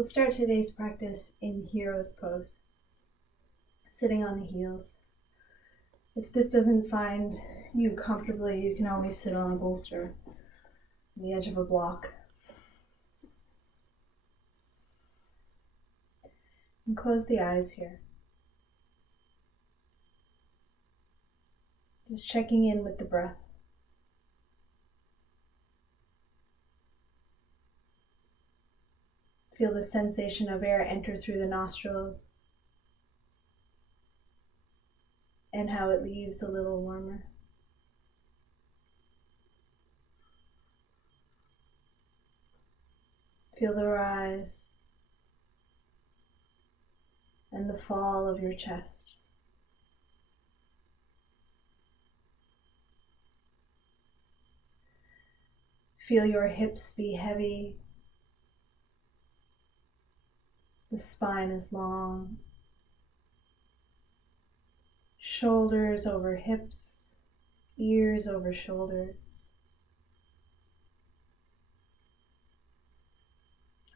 We'll start today's practice in hero's pose, sitting on the heels. If this doesn't find you comfortably, you can always sit on a bolster on the edge of a block. And close the eyes here. Just checking in with the breath. Feel the sensation of air enter through the nostrils and how it leaves a little warmer. Feel the rise and the fall of your chest. Feel your hips be heavy. The spine is long. Shoulders over hips, ears over shoulders.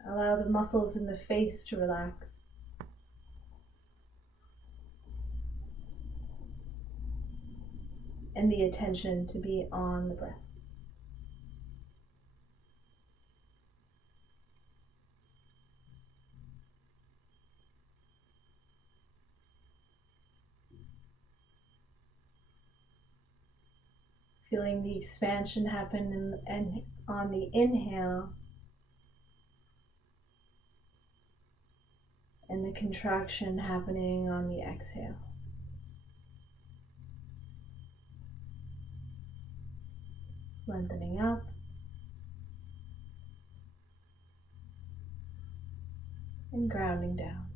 Allow the muscles in the face to relax. And the attention to be on the breath. Feeling the expansion happen and on the inhale and the contraction happening on the exhale. Lengthening up and grounding down.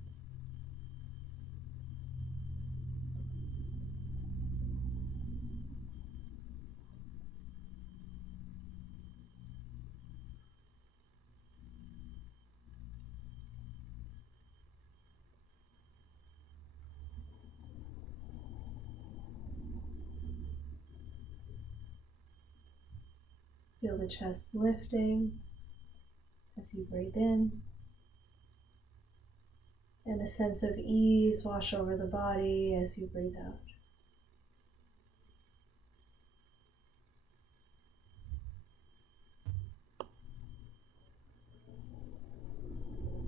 Feel the chest lifting as you breathe in, and a sense of ease wash over the body as you breathe out.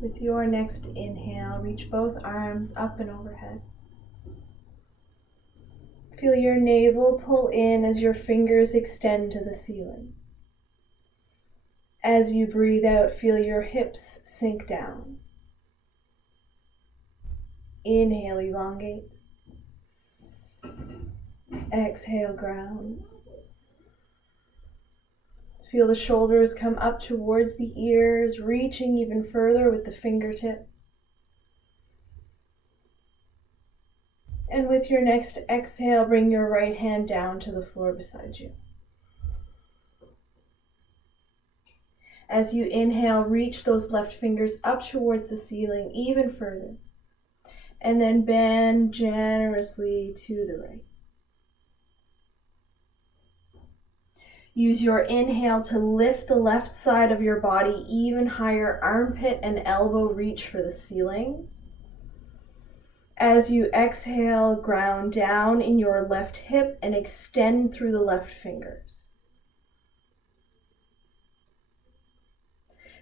With your next inhale, reach both arms up and overhead. Feel your navel pull in as your fingers extend to the ceiling. As you breathe out, feel your hips sink down. Inhale, elongate. Exhale, ground. Feel the shoulders come up towards the ears, reaching even further with the fingertips. And with your next exhale, bring your right hand down to the floor beside you. As you inhale, reach those left fingers up towards the ceiling even further. And then bend generously to the right. Use your inhale to lift the left side of your body even higher, armpit and elbow reach for the ceiling. As you exhale, ground down in your left hip and extend through the left fingers.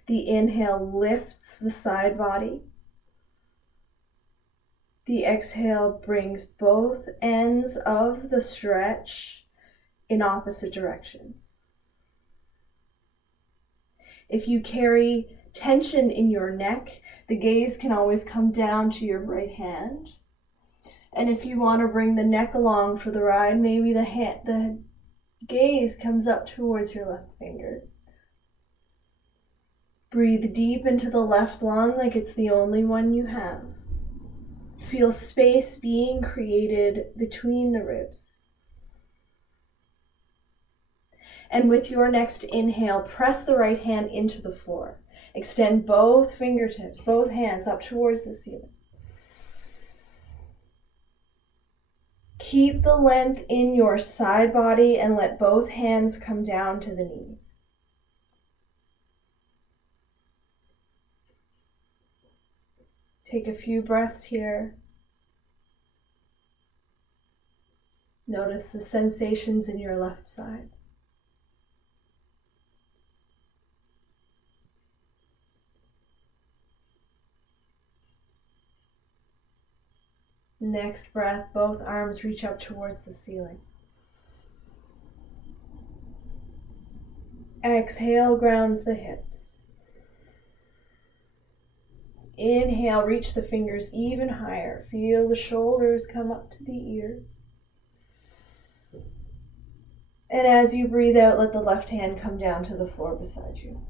The inhale lifts the side body. The exhale brings both ends of the stretch in opposite directions. If you carry tension in your neck, the gaze can always come down to your right hand. And if you want to bring the neck along for the ride, maybe the gaze comes up towards your left fingers. Breathe deep into the left lung like it's the only one you have. Feel space being created between the ribs. And with your next inhale, press the right hand into the floor. Extend both fingertips, both hands up towards the ceiling. Keep the length in your side body and let both hands come down to the knees. Take a few breaths here. Notice the sensations in your left side. Next breath, both arms reach up towards the ceiling. Exhale, grounds the hips. Inhale, reach the fingers even higher. Feel the shoulders come up to the ears. And as you breathe out, let the left hand come down to the floor beside you.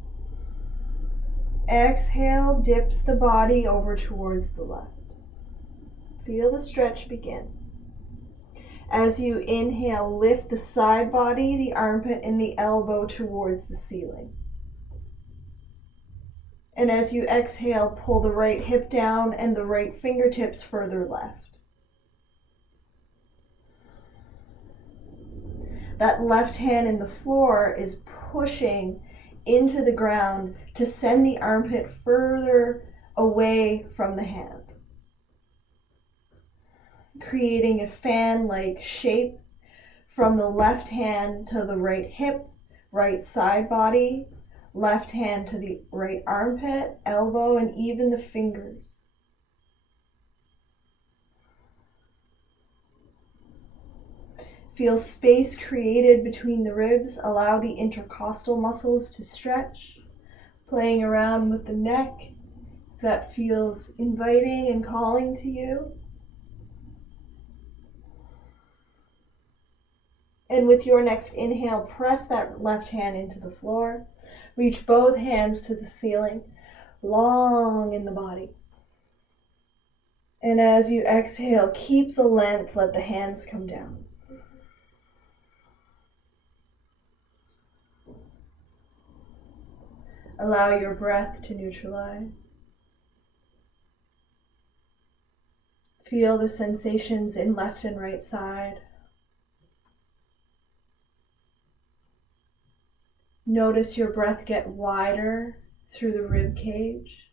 Exhale, dips the body over towards the left. Feel the stretch begin. As you inhale, lift the side body, the armpit, and the elbow towards the ceiling. And as you exhale, pull the right hip down and the right fingertips further left. That left hand in the floor is pushing into the ground to send the armpit further away from the hand, creating a fan-like shape from the left hand to the right hip, right side body, left hand to the right armpit, elbow, and even the fingers. Feel space created between the ribs. Allow the intercostal muscles to stretch, playing around with the neck if that feels inviting and calling to you. And with your next inhale, press that left hand into the floor. Reach both hands to the ceiling, long in the body. And as you exhale, keep the length, let the hands come down. Allow your breath to neutralize. Feel the sensations in left and right side. Notice your breath get wider through the rib cage,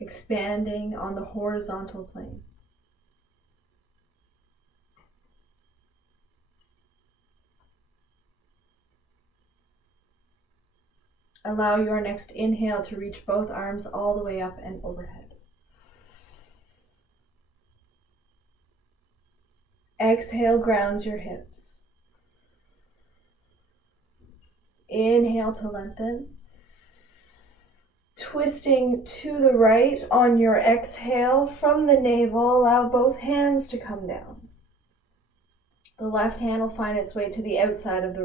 expanding on the horizontal plane. Allow your next inhale to reach both arms all the way up and overhead. Exhale, grounds your hips. Inhale to lengthen. Twisting to the right on your exhale from the navel, allow both hands to come down. The left hand will find its way to the outside of the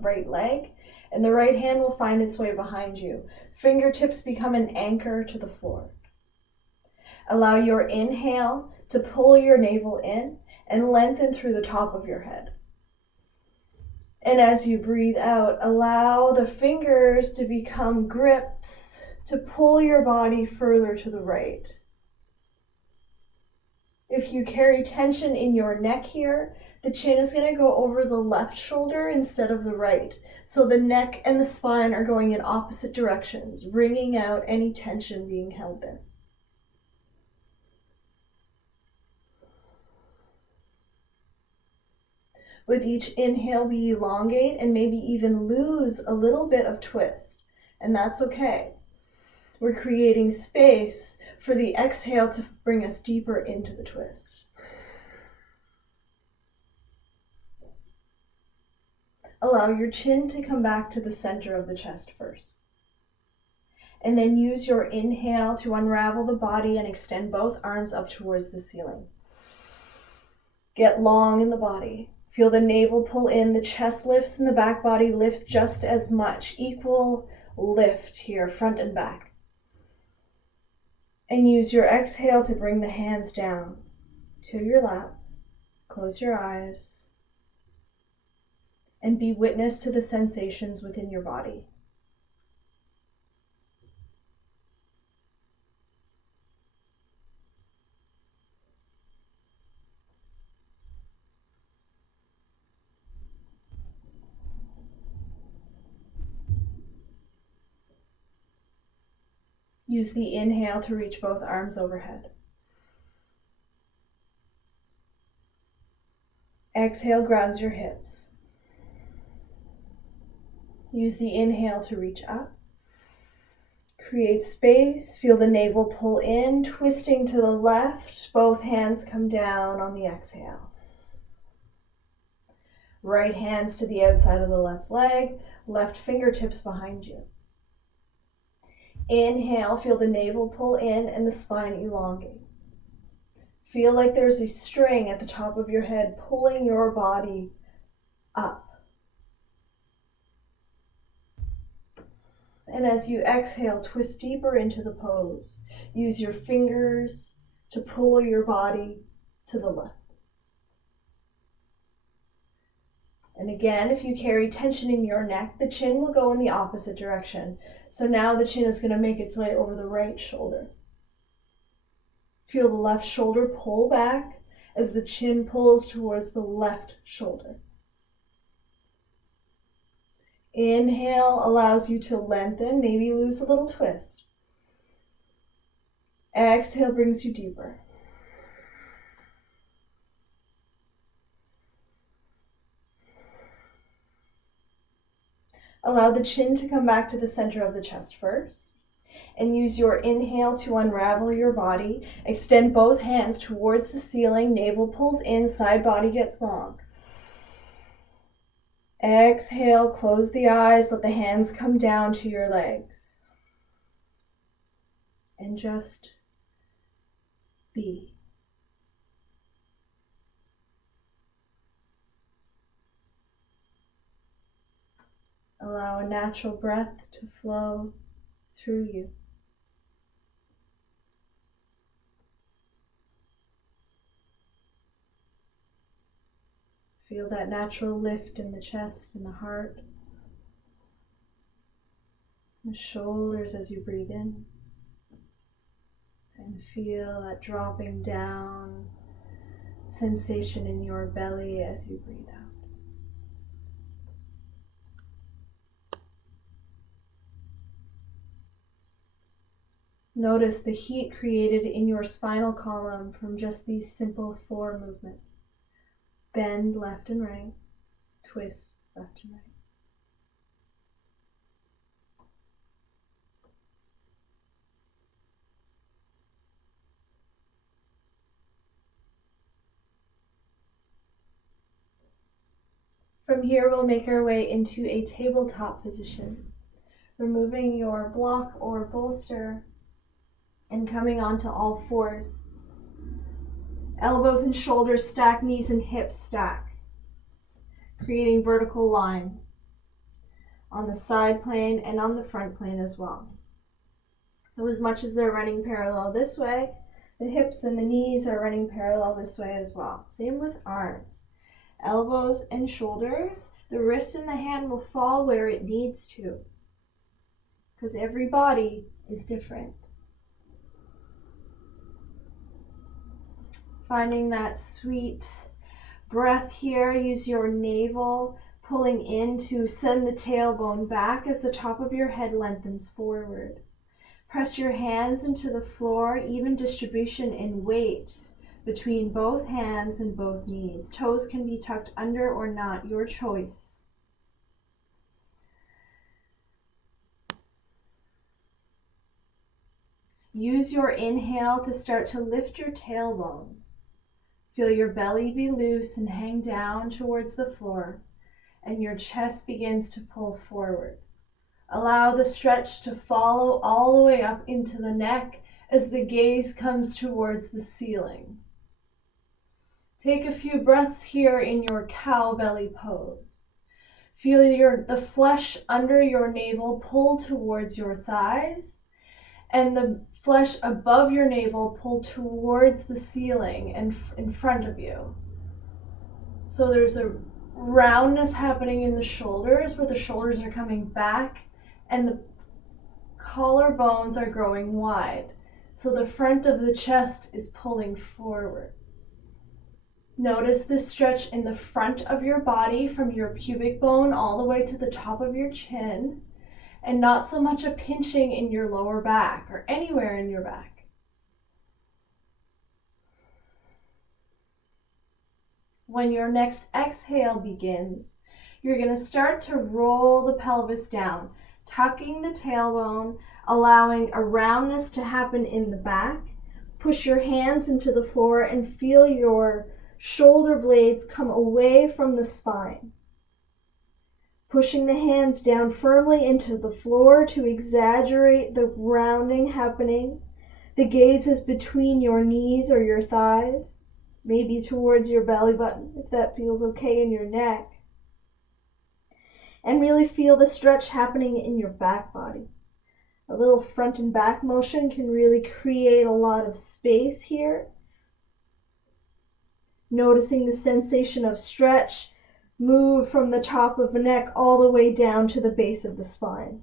right leg, and the right hand will find its way behind you. Fingertips become an anchor to the floor. Allow your inhale to pull your navel in and lengthen through the top of your head. And as you breathe out, allow the fingers to become grips to pull your body further to the right. If you carry tension in your neck here, the chin is going to go over the left shoulder instead of the right. So the neck and the spine are going in opposite directions, wringing out any tension being held there. With each inhale, we elongate and maybe even lose a little bit of twist, and that's okay. We're creating space for the exhale to bring us deeper into the twist. Allow your chin to come back to the center of the chest first. And then use your inhale to unravel the body and extend both arms up towards the ceiling. Get long in the body. Feel the navel pull in, the chest lifts, and the back body lifts just as much. Equal lift here, front and back. And use your exhale to bring the hands down to your lap. Close your eyes. And be witness to the sensations within your body. Use the inhale to reach both arms overhead. Exhale, grounds your hips. Use the inhale to reach up. Create space. Feel the navel pull in, twisting to the left. Both hands come down on the exhale. Right hands to the outside of the left leg, left fingertips behind you. Inhale, feel the navel pull in and the spine elongate. Feel like there's a string at the top of your head pulling your body up. And as you exhale, twist deeper into the pose. Use your fingers to pull your body to the left. And again, if you carry tension in your neck, the chin will go in the opposite direction. So now the chin is going to make its way over the right shoulder. Feel the left shoulder pull back as the chin pulls towards the left shoulder. Inhale allows you to lengthen, maybe lose a little twist. Exhale brings you deeper. Allow the chin to come back to the center of the chest first. And use your inhale to unravel your body. Extend both hands towards the ceiling. Navel pulls in, side body gets long. Exhale, close the eyes, let the hands come down to your legs. And just be. Allow a natural breath to flow through you. Feel that natural lift in the chest and the heart, the shoulders as you breathe in, and feel that dropping down sensation in your belly as you breathe out. Notice the heat created in your spinal column from just these simple 4 movements. Bend left and right, twist left and right. From here, we'll make our way into a tabletop position, removing your block or bolster and coming onto all 4s. Elbows and shoulders stack, knees and hips stack, creating vertical line on the side plane and on the front plane as well. So as much as they're running parallel this way, the hips and the knees are running parallel this way as well. Same with arms. Elbows and shoulders, the wrist and the hand will fall where it needs to, because every body is different. Finding that sweet breath here, use your navel pulling in to send the tailbone back as the top of your head lengthens forward. Press your hands into the floor, even distribution in weight between both hands and both knees. Toes can be tucked under or not, your choice. Use your inhale to start to lift your tailbone. Feel your belly be loose and hang down towards the floor, and your chest begins to pull forward. Allow the stretch to follow all the way up into the neck as the gaze comes towards the ceiling. Take a few breaths here in your cow belly pose. Feel the flesh under your navel pull towards your thighs, and the flesh above your navel pull towards the ceiling and in front of you. So there's a roundness happening in the shoulders, where the shoulders are coming back and the collarbones are growing wide. So the front of the chest is pulling forward. Notice this stretch in the front of your body from your pubic bone all the way to the top of your chin, and not so much a pinching in your lower back or anywhere in your back. When your next exhale begins, you're going to start to roll the pelvis down, tucking the tailbone, allowing a roundness to happen in the back. Push your hands into the floor and feel your shoulder blades come away from the spine. Pushing the hands down firmly into the floor to exaggerate the rounding happening. The gaze is between your knees or your thighs, maybe towards your belly button if that feels okay in your neck. And really feel the stretch happening in your back body. A little front and back motion can really create a lot of space here. Noticing the sensation of stretch move from the top of the neck all the way down to the base of the spine.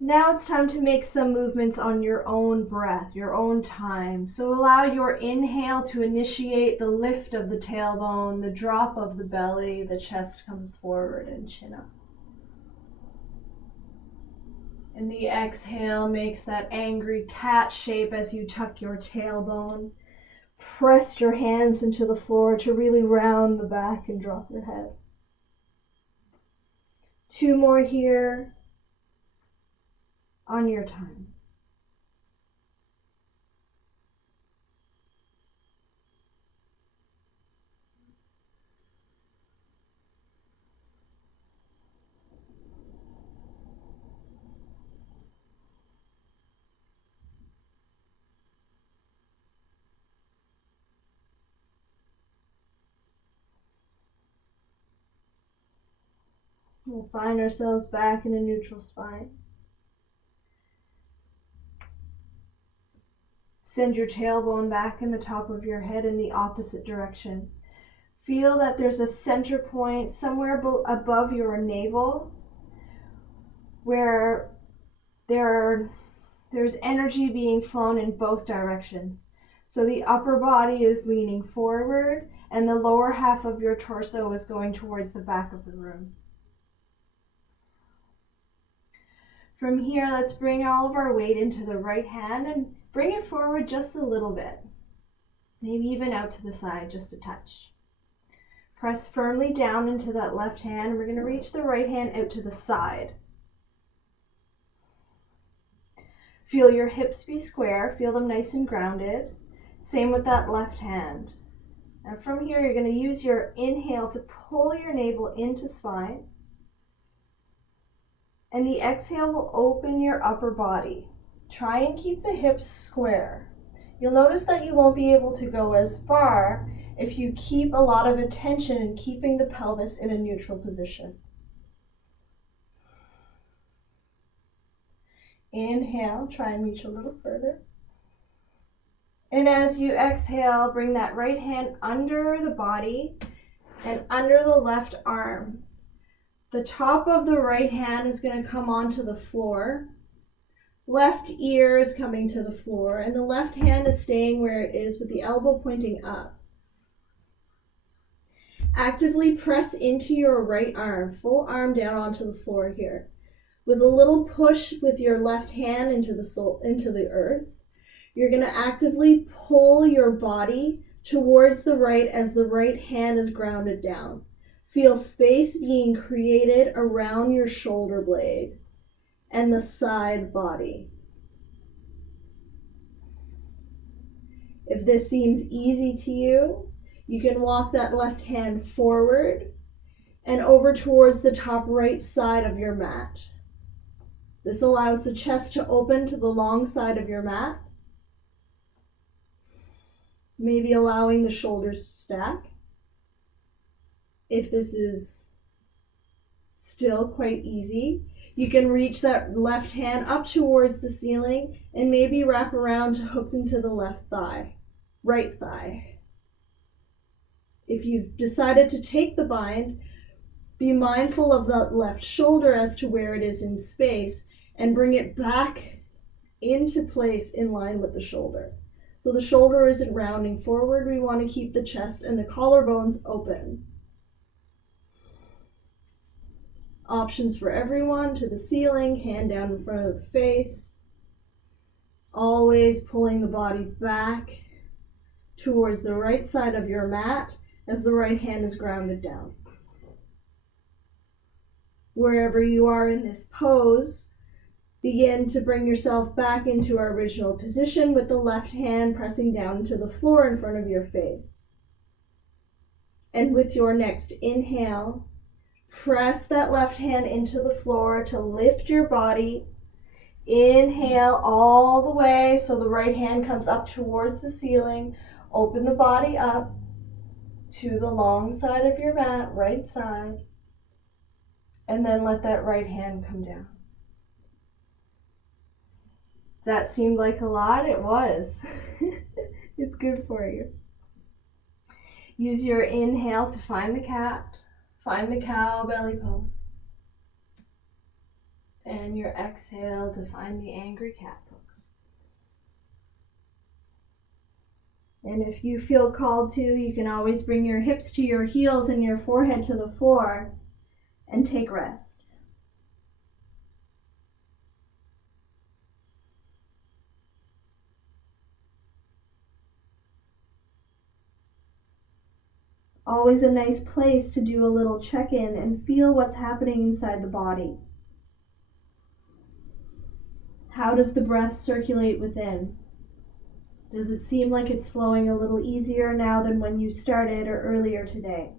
Now it's time to make some movements on your own breath, your own time. So allow your inhale to initiate the lift of the tailbone, the drop of the belly, the chest comes forward and chin up. And the exhale makes that angry cat shape as you tuck your tailbone. Press your hands into the floor to really round the back and drop your head. 2 more here. On your time. We'll find ourselves back in a neutral spine. Send your tailbone back in the top of your head in the opposite direction. Feel that there's a center point somewhere above your navel where there's energy being flown in both directions. So the upper body is leaning forward and the lower half of your torso is going towards the back of the room. From here, let's bring all of our weight into the right hand and bring it forward just a little bit. Maybe even out to the side, just a touch. Press firmly down into that left hand, and we're going to reach the right hand out to the side. Feel your hips be square, feel them nice and grounded. Same with that left hand. And from here, you're going to use your inhale to pull your navel into spine. And the exhale will open your upper body. Try and keep the hips square. You'll notice that you won't be able to go as far if you keep a lot of attention in keeping the pelvis in a neutral position. Inhale, try and reach a little further. And as you exhale, bring that right hand under the body and under the left arm. The top of the right hand is going to come onto the floor. Left ear is coming to the floor, and the left hand is staying where it is with the elbow pointing up. Actively press into your right arm, full arm down onto the floor here. With a little push with your left hand into the earth, you're going to actively pull your body towards the right as the right hand is grounded down. Feel space being created around your shoulder blade and the side body. If this seems easy to you, you can walk that left hand forward and over towards the top right side of your mat. This allows the chest to open to the long side of your mat, maybe allowing the shoulders to stack. If this is still quite easy, you can reach that left hand up towards the ceiling and maybe wrap around to hook into the left thigh, right thigh. If you've decided to take the bind, be mindful of the left shoulder as to where it is in space and bring it back into place in line with the shoulder. So the shoulder isn't rounding forward. We want to keep the chest and the collarbones open. Options for everyone: to the ceiling, hand down in front of the face. Always pulling the body back towards the right side of your mat as the right hand is grounded down. Wherever you are in this pose, begin to bring yourself back into our original position with the left hand pressing down to the floor in front of your face. And with your next inhale, press that left hand into the floor to lift your body. Inhale all the way so the right hand comes up towards the ceiling. Open the body up to the long side of your mat, right side. And then let that right hand come down. That seemed like a lot. It was. It's good for you. Use your inhale to find the cat, find the cow belly pose. And your exhale to find the angry cat pose. And if you feel called to, you can always bring your hips to your heels and your forehead to the floor and take rest. Always a nice place to do a little check-in and feel what's happening inside the body. How does the breath circulate within? Does it seem like it's flowing a little easier now than when you started or earlier today?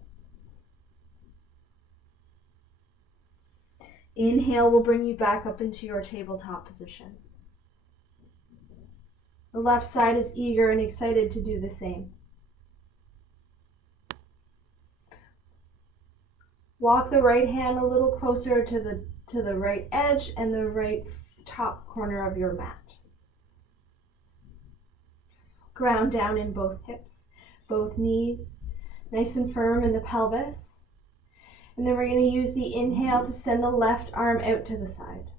Inhale will bring you back up into your tabletop position. The left side is eager and excited to do the same. Walk the right hand a little closer to the right edge and the right top corner of your mat. Ground down in both hips, both knees, nice and firm in the pelvis. And then we're going to use the inhale to send the left arm out to the side.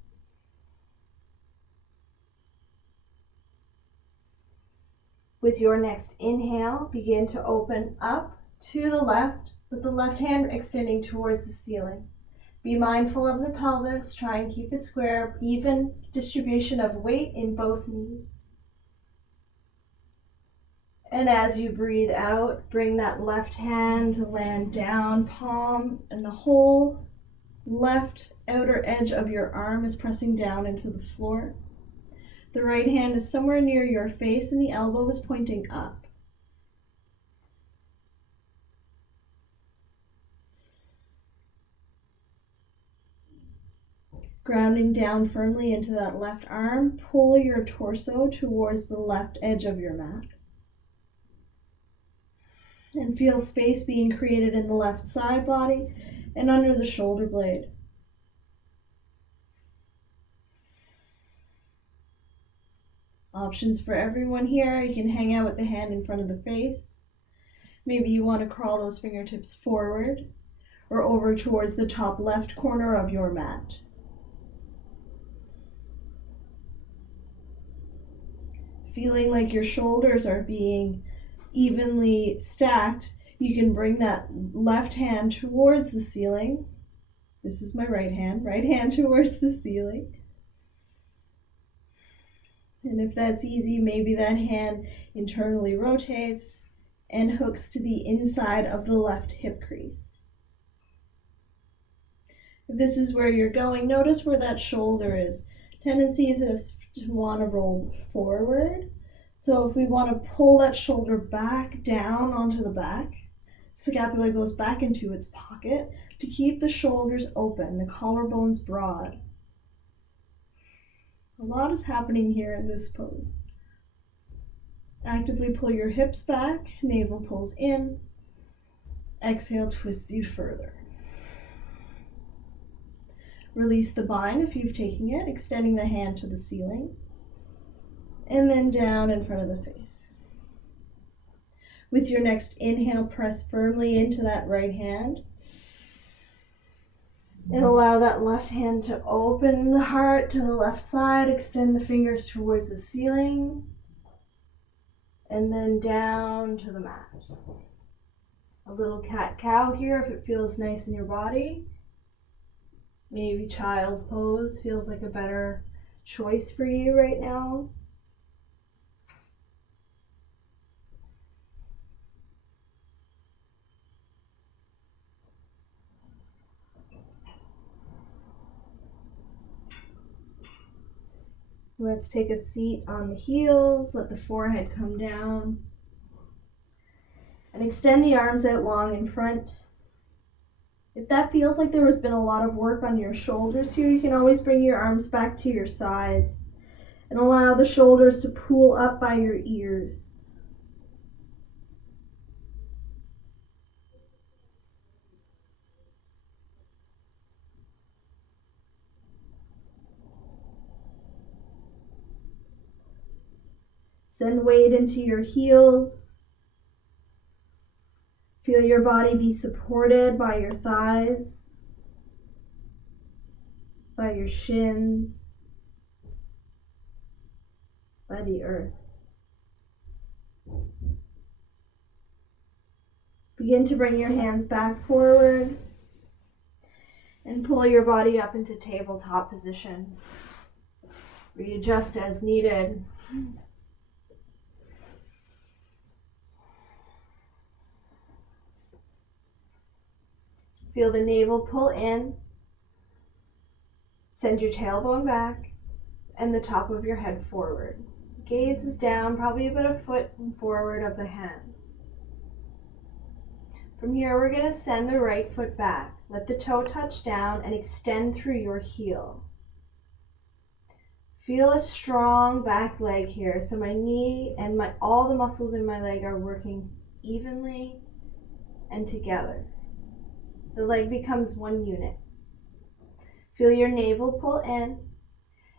With your next inhale, begin to open up to the left, with the left hand extending towards the ceiling. Be mindful of the pelvis, try and keep it square, even distribution of weight in both knees. And as you breathe out, bring that left hand to land down, palm, and the whole left outer edge of your arm is pressing down into the floor. The right hand is somewhere near your face and the elbow is pointing up. Grounding down firmly into that left arm, pull your torso towards the left edge of your mat. And feel space being created in the left side body and under the shoulder blade. Options for everyone here. You can hang out with the hand in front of the face. Maybe you want to crawl those fingertips forward or over towards the top left corner of your mat. Feeling like your shoulders are being evenly stacked, you can bring that left hand towards the ceiling. This is my right hand towards the ceiling. And if that's easy, maybe that hand internally rotates and hooks to the inside of the left hip crease. If this is where you're going, notice where that shoulder is. Tendency is to want to roll forward. So if we want to pull that shoulder back down onto the back, scapula goes back into its pocket to keep the shoulders open, the collarbones broad. A lot is happening here in this pose. Actively pull your hips back, navel pulls in. Exhale, twists you further. Release the bind if you've taken it, extending the hand to the ceiling. And then down in front of the face. With your next inhale, press firmly into that right hand. And allow that left hand to open the heart to the left side. Extend the fingers towards the ceiling. And then down to the mat. A little cat-cow here if it feels nice in your body. Maybe child's pose feels like a better choice for you right now. Let's take a seat on the heels, let the forehead come down, and extend the arms out long in front. If that feels like there has been a lot of work on your shoulders here, you can always bring your arms back to your sides and allow the shoulders to pull up by your ears. Send weight into your heels. Feel your body be supported by your thighs, by your shins, by the earth. Begin to bring your hands back forward and pull your body up into tabletop position. Readjust as needed. Feel the navel pull in. Send your tailbone back and the top of your head forward. Gaze is down, probably about a foot forward of the hands. From here, we're going to send the right foot back. Let the toe touch down and extend through your heel. Feel a strong back leg here. So my knee and all the muscles in my leg are working evenly and together. The leg becomes one unit. Feel your navel pull in,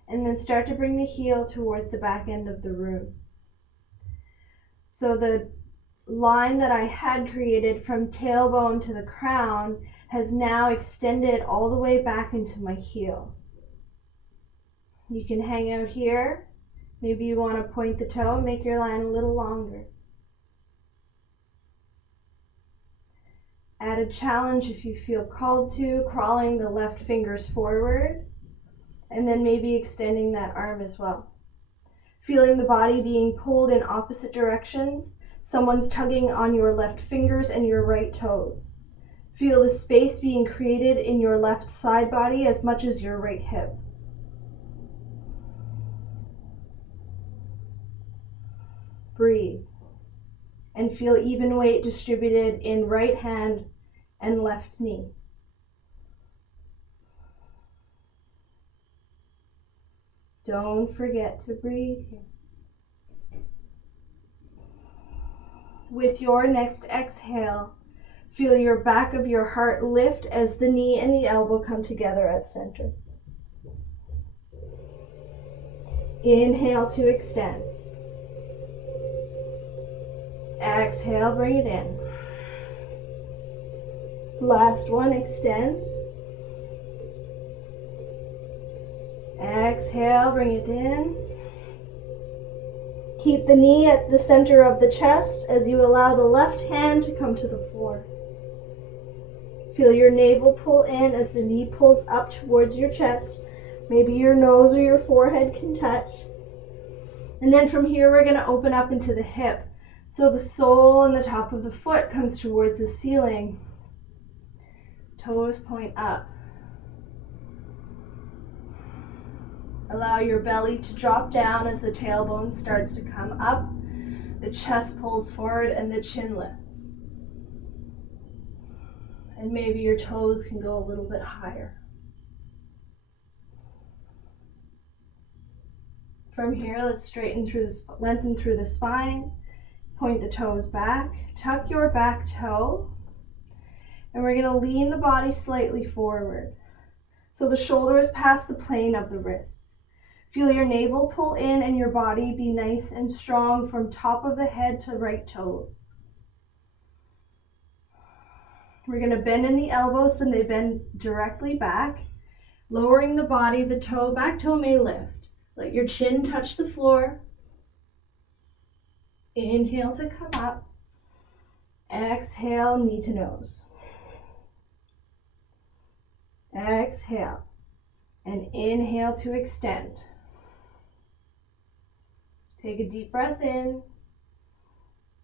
and then start to bring the heel towards the back end of the room. So the line that I had created from tailbone to the crown has now extended all the way back into my heel. You can hang out here. Maybe you want to point the toe and make your line a little longer. Add a challenge if you feel called to, crawling the left fingers forward, and then maybe extending that arm as well. Feeling the body being pulled in opposite directions. Someone's tugging on your left fingers and your right toes. Feel the space being created in your left side body as much as your right hip. Breathe. And feel even weight distributed in right hand and left knee. Don't forget to breathe here. With your next exhale, feel your back of your heart lift as the knee and the elbow come together at center. Inhale to extend. Exhale, bring it in. Last one, extend. Exhale, bring it in. Keep the knee at the center of the chest as you allow the left hand to come to the floor. Feel your navel pull in as the knee pulls up towards your chest. Maybe your nose or your forehead can touch. And then from here, we're going to open up into the hip. So the sole and the top of the foot comes towards the ceiling. Toes point up. Allow your belly to drop down as the tailbone starts to come up. The chest pulls forward and the chin lifts. And maybe your toes can go a little bit higher. From here, let's lengthen through the spine. Point the toes back. Tuck your back toe. And we're going to lean the body slightly forward. So the shoulders pass the plane of the wrists. Feel your navel pull in and your body be nice and strong from top of the head to right toes. We're going to bend in the elbows so they bend directly back. Lowering the body, the back toe may lift. Let your chin touch the floor. Inhale to come up. Exhale, knee to nose. Exhale. And inhale to extend. Take a deep breath in.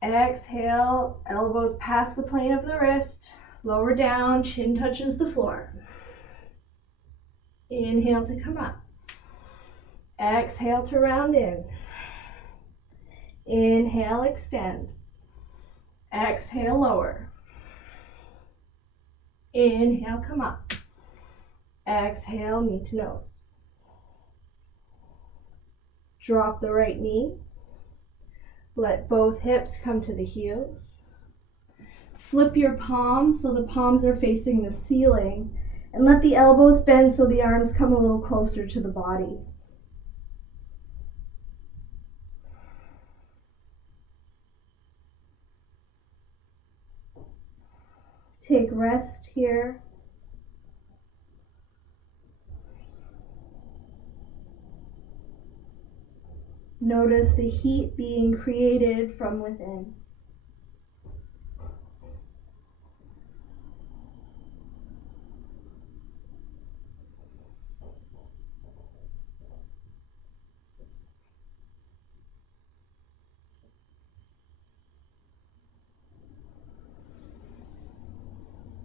Exhale, elbows past the plane of the wrist. Lower down, chin touches the floor. Inhale to come up. Exhale to round in. Inhale, extend. Exhale, lower. Inhale, come up. Exhale, knee to nose. Drop the right knee. Let both hips come to the heels. Flip your palms so the palms are facing the ceiling, and let the elbows bend so the arms come a little closer to the body. Take rest here. Notice the heat being created from within.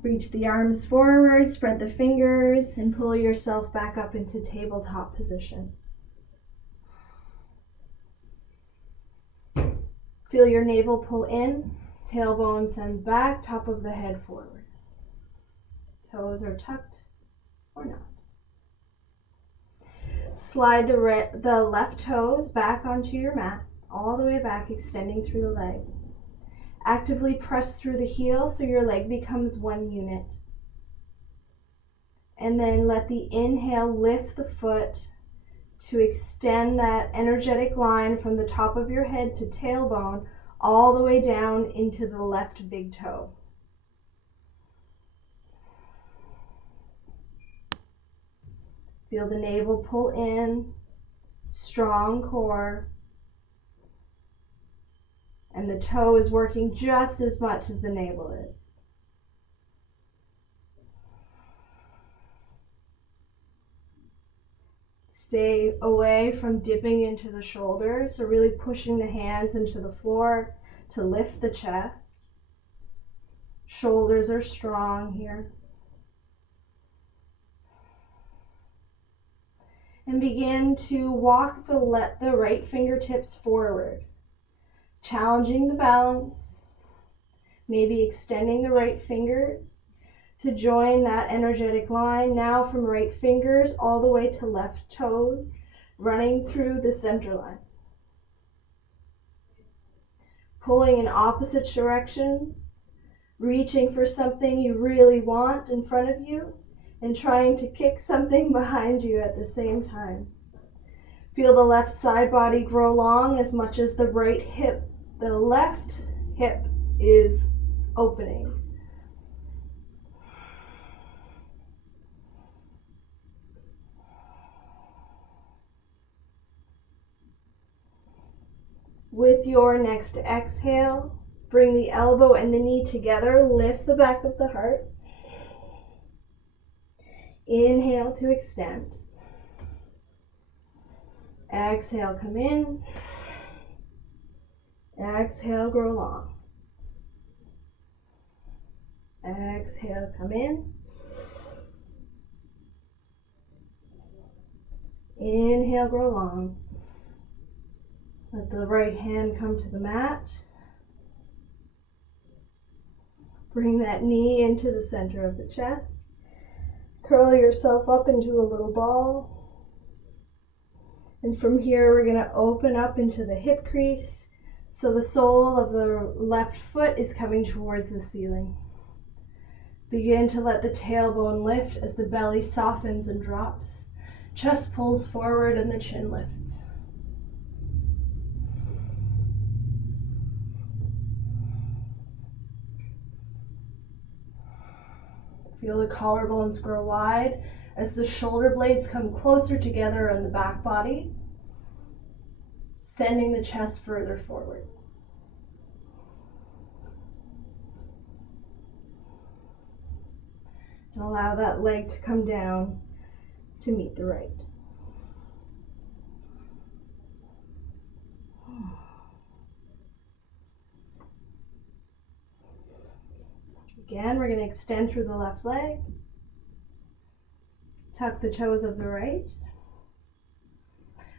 Reach the arms forward, spread the fingers, and pull yourself back up into tabletop position. Feel your navel pull in, tailbone sends back, top of the head forward. Toes are tucked or not. Slide the left toes back onto your mat, all the way back, extending through the leg. Actively press through the heel so your leg becomes one unit. And then let the inhale lift the foot to extend that energetic line from the top of your head to tailbone all the way down into the left big toe. Feel the navel pull in, strong core, and the toe is working just as much as the navel is. Stay away from dipping into the shoulders, so really pushing the hands into the floor to lift the chest. Shoulders are strong here. And begin to walk the right fingertips forward, challenging the balance, maybe extending the right fingers to join that energetic line, now from right fingers all the way to left toes, running through the center line. Pulling in opposite directions, reaching for something you really want in front of you, and trying to kick something behind you at the same time. Feel the left side body grow long as much as the left hip is opening. With your next exhale, bring the elbow and the knee together, lift the back of the heart. Inhale to extend. Exhale, come in. Exhale, grow long. Exhale, come in. Inhale, grow long. Let the right hand come to the mat. Bring that knee into the center of the chest. Curl yourself up into a little ball. And from here, we're going to open up into the hip crease, so the sole of the left foot is coming towards the ceiling. Begin to let the tailbone lift as the belly softens and drops. Chest pulls forward and the chin lifts. Feel the collarbones grow wide as the shoulder blades come closer together on the back body, sending the chest further forward. And allow that leg to come down to meet the right. Again, we're going to extend through the left leg. Tuck the toes of the right.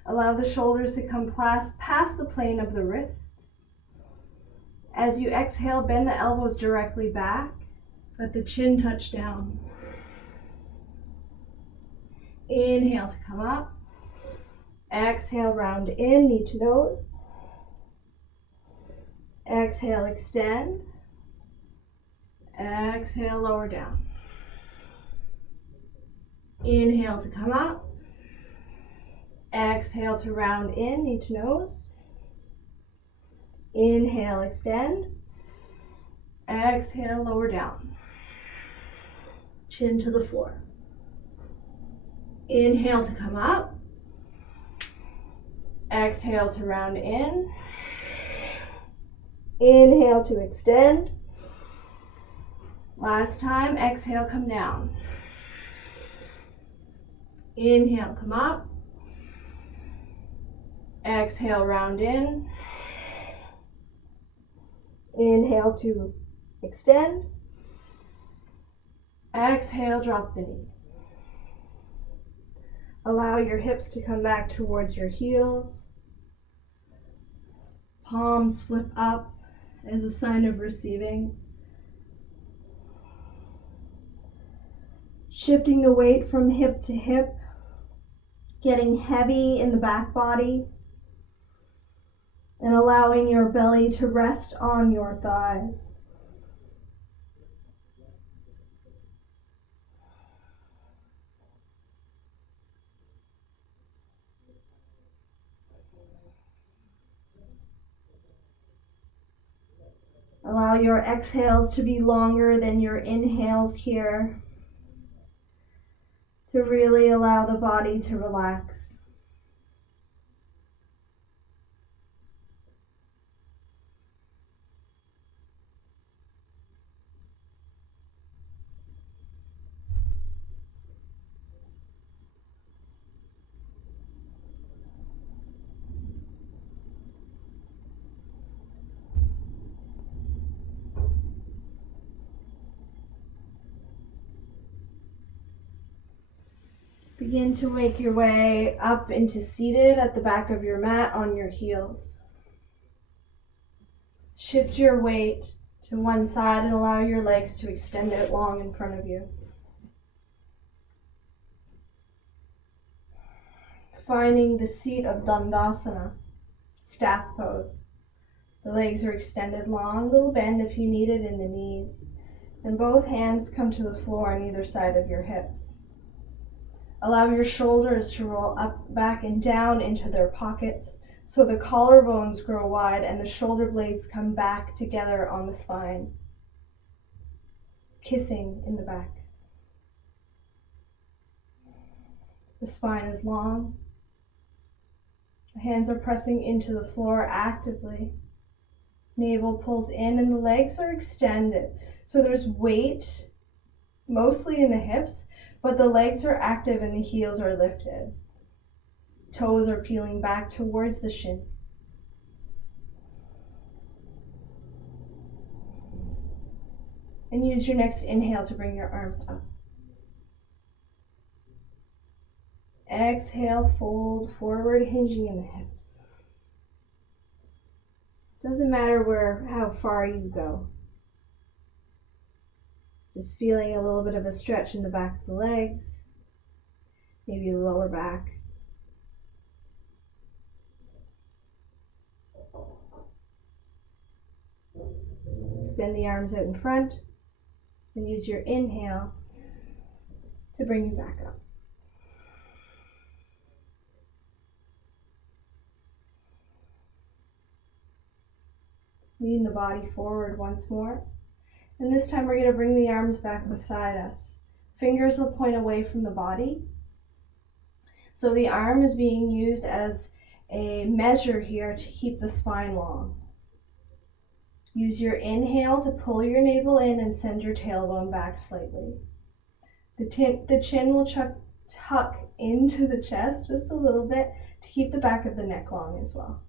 Allow the shoulders to come past the plane of the wrists. As you exhale, bend the elbows directly back. Let the chin touch down. Inhale to come up. Exhale, round in, knee to nose. Exhale, extend. Exhale, lower down. Inhale to come up. Exhale to round in, knee to nose. Inhale, extend. Exhale, lower down. Chin to the floor. Inhale to come up. Exhale to round in. Inhale to extend. Last time, exhale, come down. Inhale, come up. Exhale, round in. Inhale to extend. Exhale, drop the knee. Allow your hips to come back towards your heels. Palms flip up as a sign of receiving. Shifting the weight from hip to hip, getting heavy in the back body, and allowing your belly to rest on your thighs. Allow your exhales to be longer than your inhales here, to really allow the body to relax. Begin to make your way up into seated at the back of your mat on your heels. Shift your weight to one side and allow your legs to extend out long in front of you. Finding the seat of Dandasana, staff pose. The legs are extended long, little bend if you need it in the knees. And both hands come to the floor on either side of your hips. Allow your shoulders to roll up, back, and down into their pockets so the collarbones grow wide and the shoulder blades come back together on the spine, kissing in the back. The spine is long. The hands are pressing into the floor actively. Navel pulls in and the legs are extended. So there's weight, mostly in the hips, but the legs are active and the heels are lifted. Toes are peeling back towards the shins. And use your next inhale to bring your arms up. Exhale, fold forward, hinging in the hips. Doesn't matter how far you go. Just feeling a little bit of a stretch in the back of the legs, maybe the lower back. Extend the arms out in front and use your inhale to bring you back up. Lean the body forward once more. And this time we're going to bring the arms back beside us. Fingers will point away from the body. So the arm is being used as a measure here to keep the spine long. Use your inhale to pull your navel in and send your tailbone back slightly. The chin will tuck into the chest just a little bit to keep the back of the neck long as well.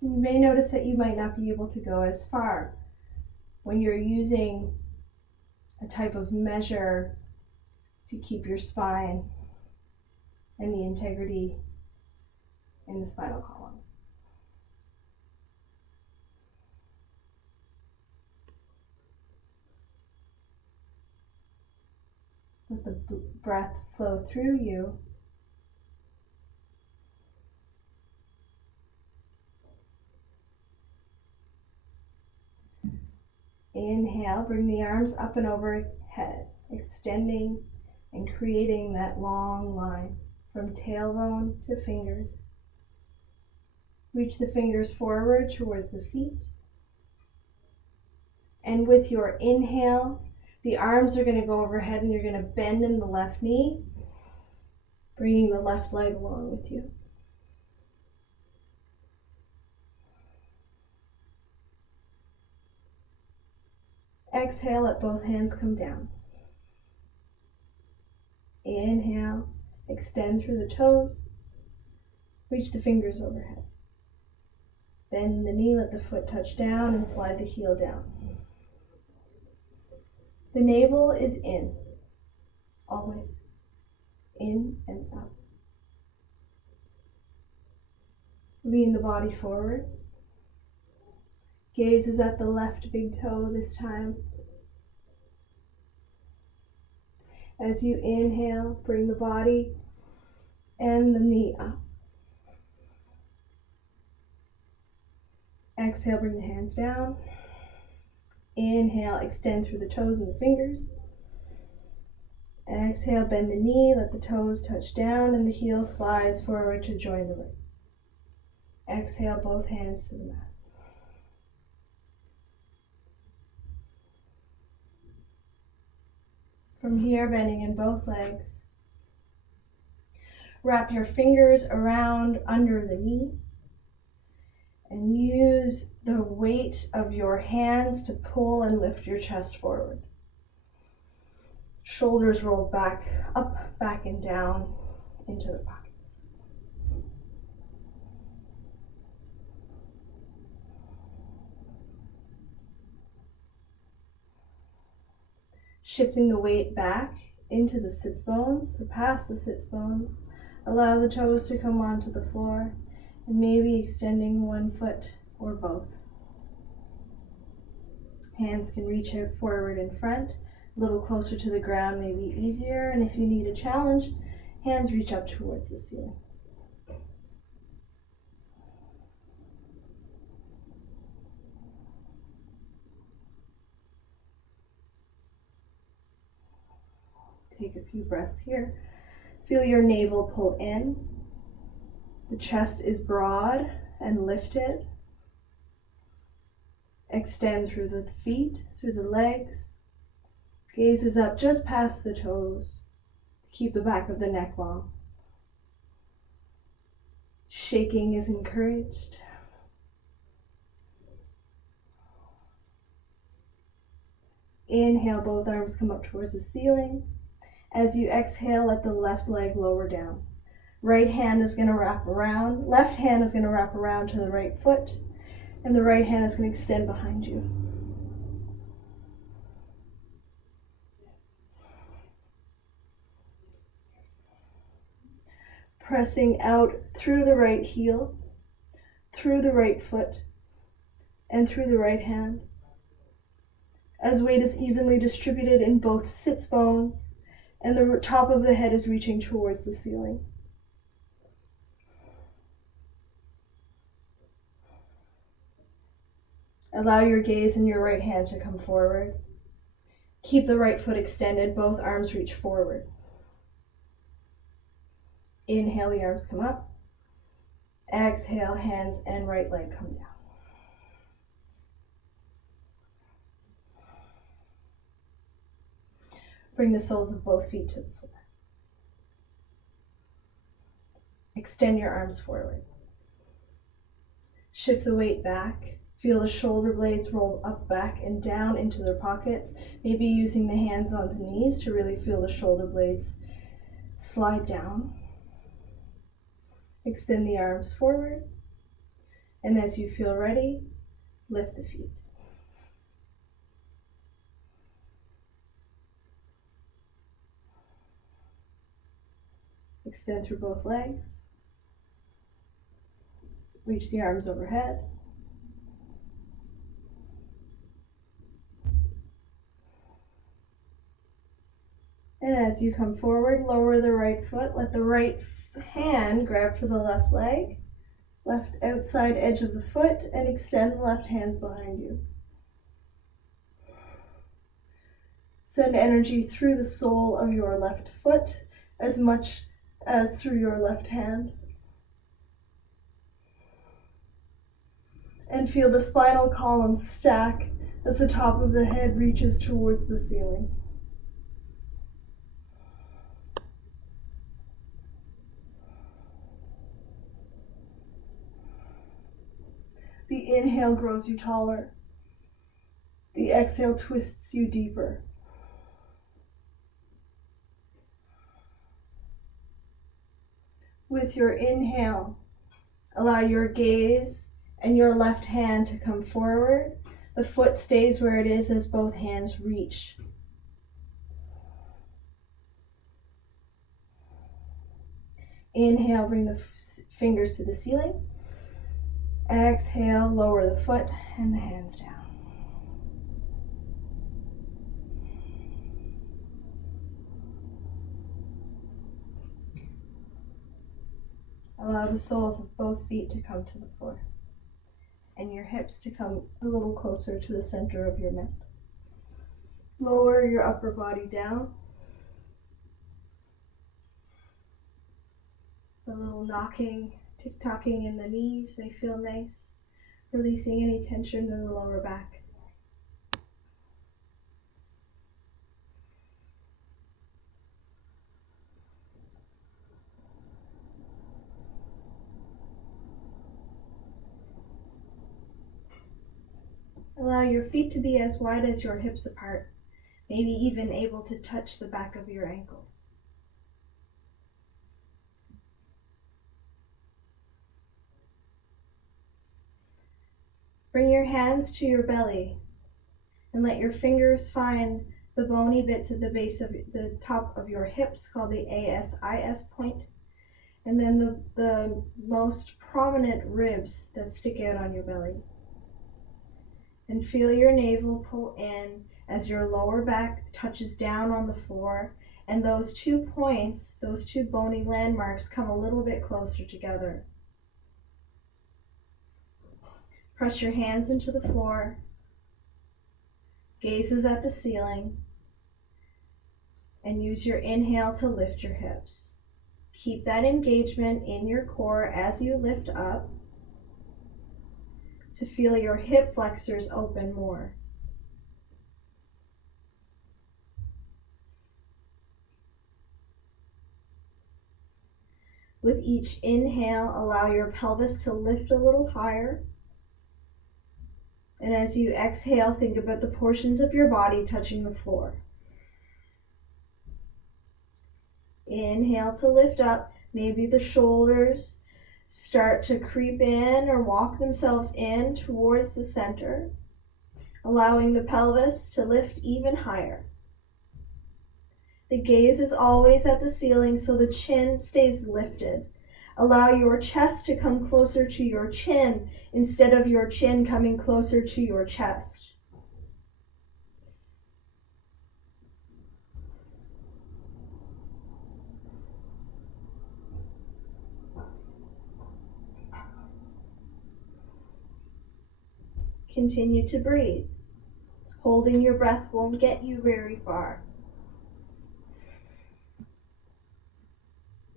You may notice that you might not be able to go as far when you're using a type of measure to keep your spine and the integrity in the spinal column. Let the breath flow through you. Inhale, bring the arms up and overhead, extending and creating that long line from tailbone to fingers. Reach the fingers forward towards the feet. And with your inhale, the arms are going to go overhead and you're going to bend in the left knee, bringing the left leg along with you. Exhale, let both hands come down. Inhale, extend through the toes, reach the fingers overhead. Bend the knee, let the foot touch down and slide the heel down. The navel is in, always, in and up. Lean the body forward. Gaze is at the left big toe this time. As you inhale, bring the body and the knee up. Exhale, bring the hands down. Inhale, extend through the toes and the fingers. Exhale, bend the knee, let the toes touch down and the heel slides forward to join the leg. Exhale, both hands to the mat. From here, bending in both legs. Wrap your fingers around under the knee and use the weight of your hands to pull and lift your chest forward. Shoulders rolled back, up, back, and down into the pockets. Shifting the weight back into the sits bones or past the sits bones. Allow the toes to come onto the floor and maybe extending one foot or both. Hands can reach out forward in front, a little closer to the ground may be easier, and if you need a challenge, hands reach up towards the ceiling. Take a few breaths here. Feel your navel pull in. The chest is broad and lifted. Extend through the feet, through the legs. Gaze is up just past the toes. Keep the back of the neck long. Shaking is encouraged. Inhale, both arms come up towards the ceiling. As you exhale, let the left leg lower down. Right hand is going to wrap around. Left hand is going to wrap around to the right foot. And the right hand is going to extend behind you. Pressing out through the right heel, through the right foot, and through the right hand. As weight is evenly distributed in both sits bones, and the top of the head is reaching towards the ceiling. Allow your gaze and your right hand to come forward. Keep the right foot extended, both arms reach forward. Inhale, the arms come up. Exhale, hands and right leg come down. Bring the soles of both feet to the floor. Extend your arms forward. Shift the weight back. Feel the shoulder blades roll up, back, and down into their pockets. Maybe using the hands on the knees to really feel the shoulder blades slide down. Extend the arms forward. And as you feel ready, lift the feet. Extend through both legs. Reach the arms overhead. And as you come forward, lower the right foot. Let the right hand grab for the left leg, left outside edge of the foot, and extend the left hands behind you. Send energy through the sole of your left foot as much as through your left hand. And feel the spinal column stack as the top of the head reaches towards the ceiling. The inhale grows you taller. The exhale twists you deeper. With your inhale, allow your gaze and your left hand to come forward. The foot stays where it is as both hands reach. Inhale, bring the fingers to the ceiling. Exhale, lower the foot and the hands down. Allow the soles of both feet to come to the floor and your hips to come a little closer to the center of your mat. Lower your upper body down. A little knocking, tick-tocking in the knees may feel nice, releasing any tension in the lower back. Allow your feet to be as wide as your hips apart, maybe even able to touch the back of your ankles. Bring your hands to your belly and let your fingers find the bony bits at the base of the top of your hips called the ASIS point, and then the most prominent ribs that stick out on your belly. And feel your navel pull in as your lower back touches down on the floor, and those 2 points, those 2 bony landmarks, come a little bit closer together. Press your hands into the floor, gazes at the ceiling, and use your inhale to lift your hips. Keep that engagement in your core as you lift up to feel your hip flexors open more. With each inhale, allow your pelvis to lift a little higher. And as you exhale, think about the portions of your body touching the floor. Inhale to lift up. Maybe the shoulders start to creep in or walk themselves in towards the center, allowing the pelvis to lift even higher. The gaze is always at the ceiling, so the chin stays lifted. Allow your chest to come closer to your chin instead of your chin coming closer to your chest. Continue to breathe. Holding your breath won't get you very far.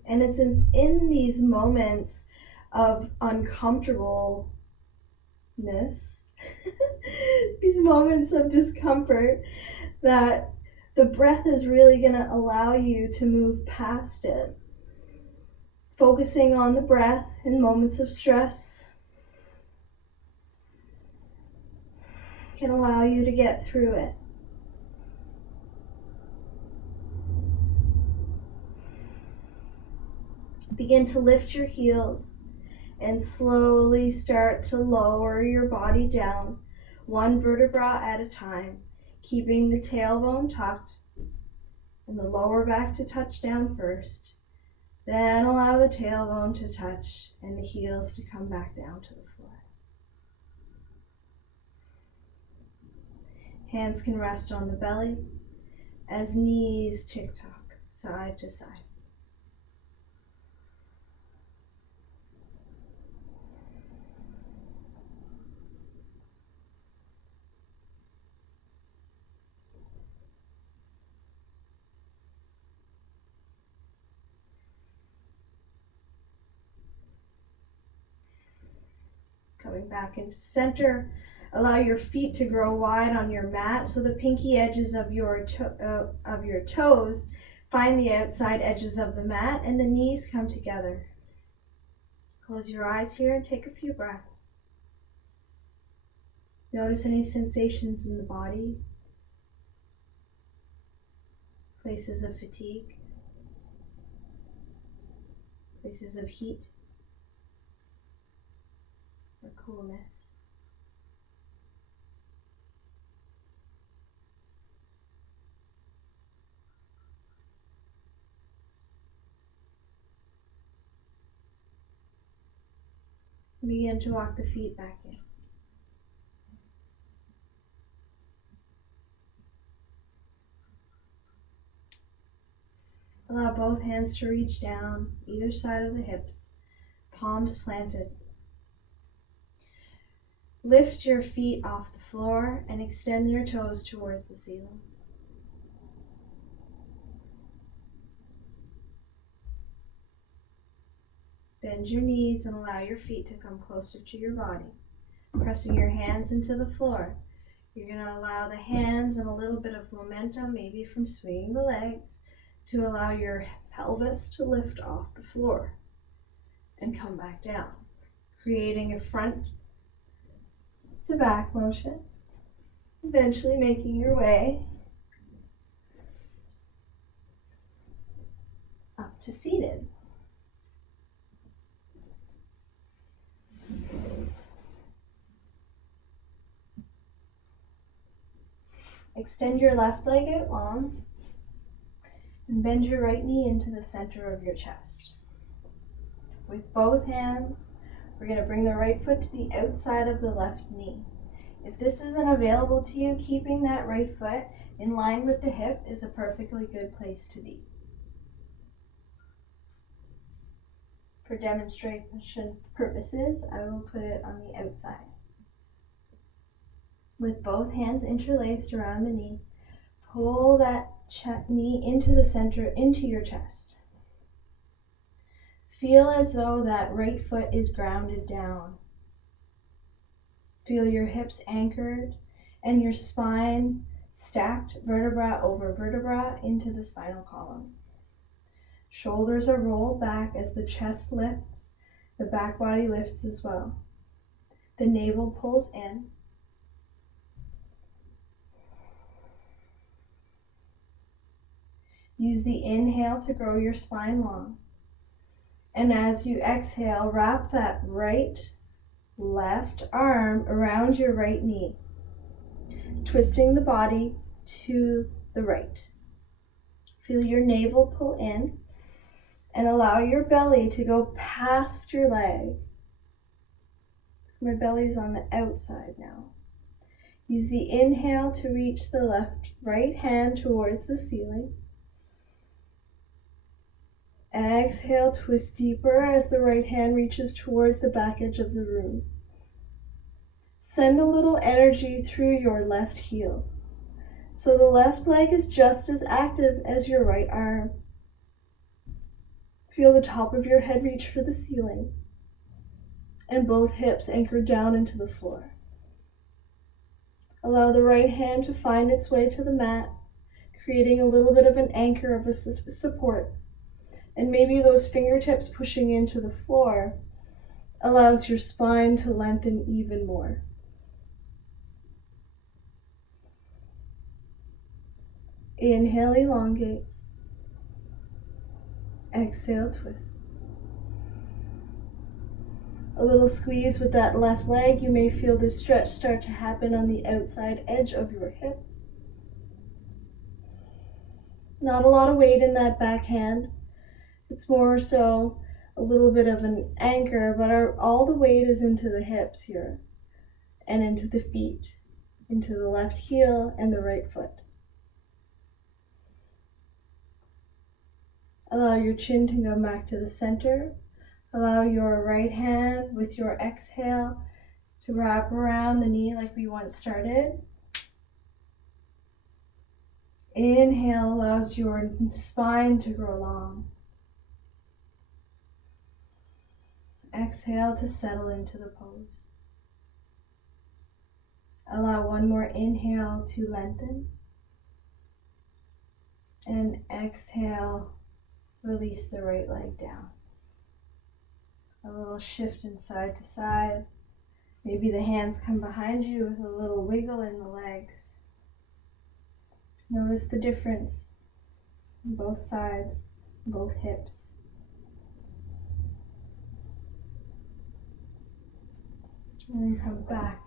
And it's in these moments of uncomfortableness, these moments of discomfort, that the breath is really going to allow you to move past it. Focusing on the breath in moments of stress can allow you to get through it. Begin to lift your heels and slowly start to lower your body down, one vertebra at a time, keeping the tailbone tucked and the lower back to touch down first. Then allow the tailbone to touch and the heels to come back down to the floor. Hands can rest on the belly as knees tick-tock side to side. Coming back into center, allow your feet to grow wide on your mat so the pinky edges of your toes find the outside edges of the mat and the knees come together. Close your eyes here and take a few breaths. Notice any sensations in the body, places of fatigue, places of heat or coolness. Begin to walk the feet back in. Allow both hands to reach down either side of the hips, palms planted. Lift your feet off the floor and extend your toes towards the ceiling. Bend your knees and allow your feet to come closer to your body. Pressing your hands into the floor, you're going to allow the hands and a little bit of momentum, maybe from swinging the legs, to allow your pelvis to lift off the floor and come back down, creating a front to back motion, eventually making your way up to seated. Extend your left leg out long and bend your right knee into the center of your chest. With both hands, we're going to bring the right foot to the outside of the left knee. If this isn't available to you, keeping that right foot in line with the hip is a perfectly good place to be. For demonstration purposes, I will put it on the outside. With both hands interlaced around the knee, pull that knee into the center, into your chest. Feel as though that right foot is grounded down. Feel your hips anchored and your spine stacked vertebra over vertebra into the spinal column. Shoulders are rolled back as the chest lifts, the back body lifts as well. The navel pulls in. Use the inhale to grow your spine long. And as you exhale, wrap that right, left arm around your right knee, twisting the body to the right. Feel your navel pull in and allow your belly to go past your leg. So my belly's on the outside now. Use the inhale to reach the right hand towards the ceiling. Exhale, twist deeper as the right hand reaches towards the back edge of the room. Send a little energy through your left heel. So the left leg is just as active as your right arm. Feel the top of your head reach for the ceiling and both hips anchored down into the floor. Allow the right hand to find its way to the mat, creating a little bit of an anchor of a support. And maybe those fingertips pushing into the floor allows your spine to lengthen even more. Inhale, elongates. Exhale, twists. A little squeeze with that left leg. You may feel the stretch start to happen on the outside edge of your hip. Not a lot of weight in that back hand. It's more so a little bit of an anchor, but all the weight is into the hips here and into the feet, into the left heel and the right foot. Allow your chin to come back to the center. Allow your right hand with your exhale to wrap around the knee like we once started. Inhale allows your spine to grow long. Exhale to settle into the pose. Allow one more inhale to lengthen. And exhale, release the right leg down. A little shift in side to side. Maybe the hands come behind you with a little wiggle in the legs. Notice the difference on both sides, both hips. And then come back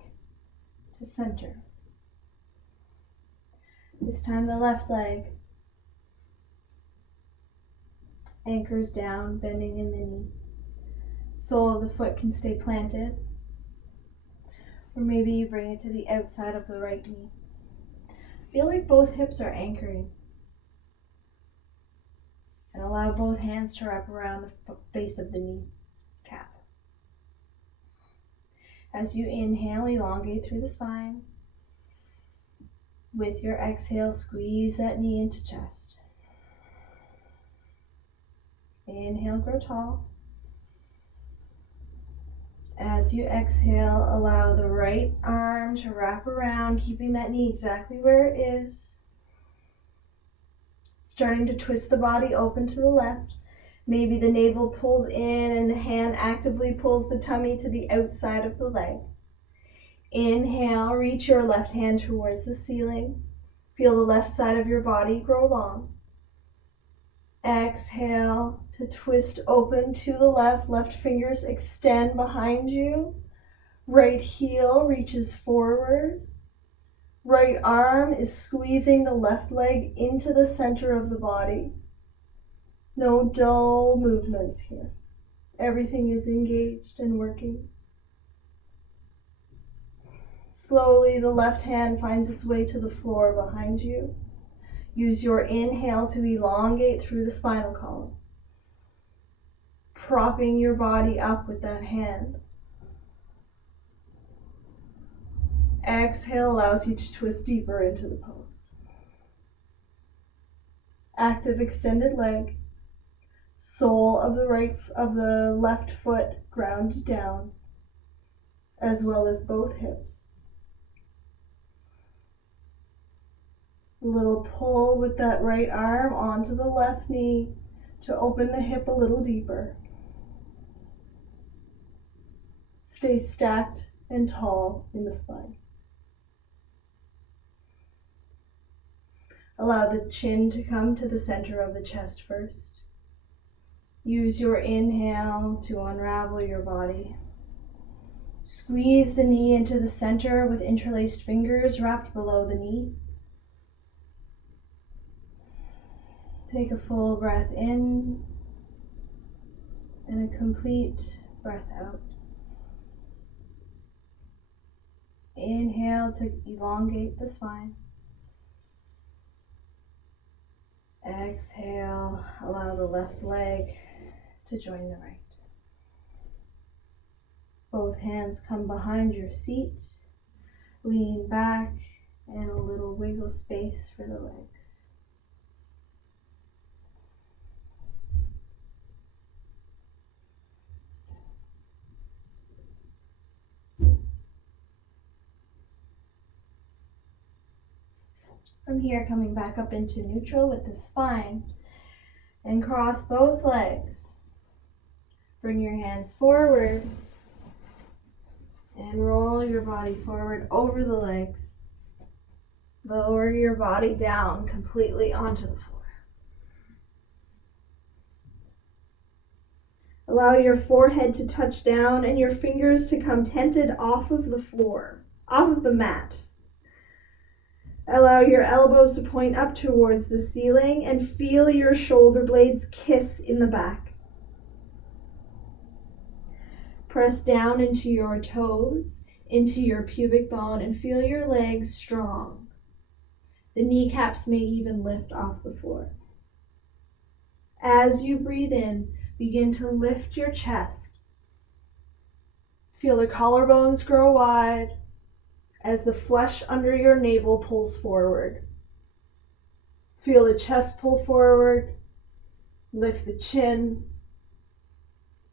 to center. This time the left leg anchors down, bending in the knee. Sole of the foot can stay planted. Or maybe you bring it to the outside of the right knee. Feel like both hips are anchoring. And allow both hands to wrap around the base of the knee cap. As you inhale, elongate through the spine. With your exhale, squeeze that knee into chest. Inhale, grow tall. As you exhale, allow the right arm to wrap around, keeping that knee exactly where it is. Starting to twist the body open to the left. Maybe the navel pulls in and the hand actively pulls the tummy to the outside of the leg. Inhale, reach your left hand towards the ceiling. Feel the left side of your body grow long. Exhale to twist open to the left. Left fingers extend behind you. Right heel reaches forward. Right arm is squeezing the left leg into the center of the body. No dull movements here. Everything is engaged and working. Slowly, the left hand finds its way to the floor behind you. Use your inhale to elongate through the spinal column, propping your body up with that hand. Exhale allows you to twist deeper into the pose. Active extended leg, sole of the left foot grounded down, as well as both hips. A little pull with that right arm onto the left knee to open the hip a little deeper. Stay stacked and tall in the spine. Allow the chin to come to the center of the chest first. Use your inhale to unravel your body. Squeeze the knee into the center with interlaced fingers wrapped below the knee. Take a full breath in and a complete breath out. Inhale to elongate the spine. Exhale, allow the left leg to join the right. Both hands come behind your seat. Lean back and a little wiggle space for the legs. From here, coming back up into neutral with the spine and cross both legs. Bring your hands forward and roll your body forward over the legs. Lower your body down completely onto the floor. Allow your forehead to touch down and your fingers to come tented off of the floor, off of the mat. Allow your elbows to point up towards the ceiling and feel your shoulder blades kiss in the back. Press down into your toes, into your pubic bone, and feel your legs strong. The kneecaps may even lift off the floor. As you breathe in, begin to lift your chest. Feel the collarbones grow wide as the flesh under your navel pulls forward. Feel the chest pull forward, lift the chin,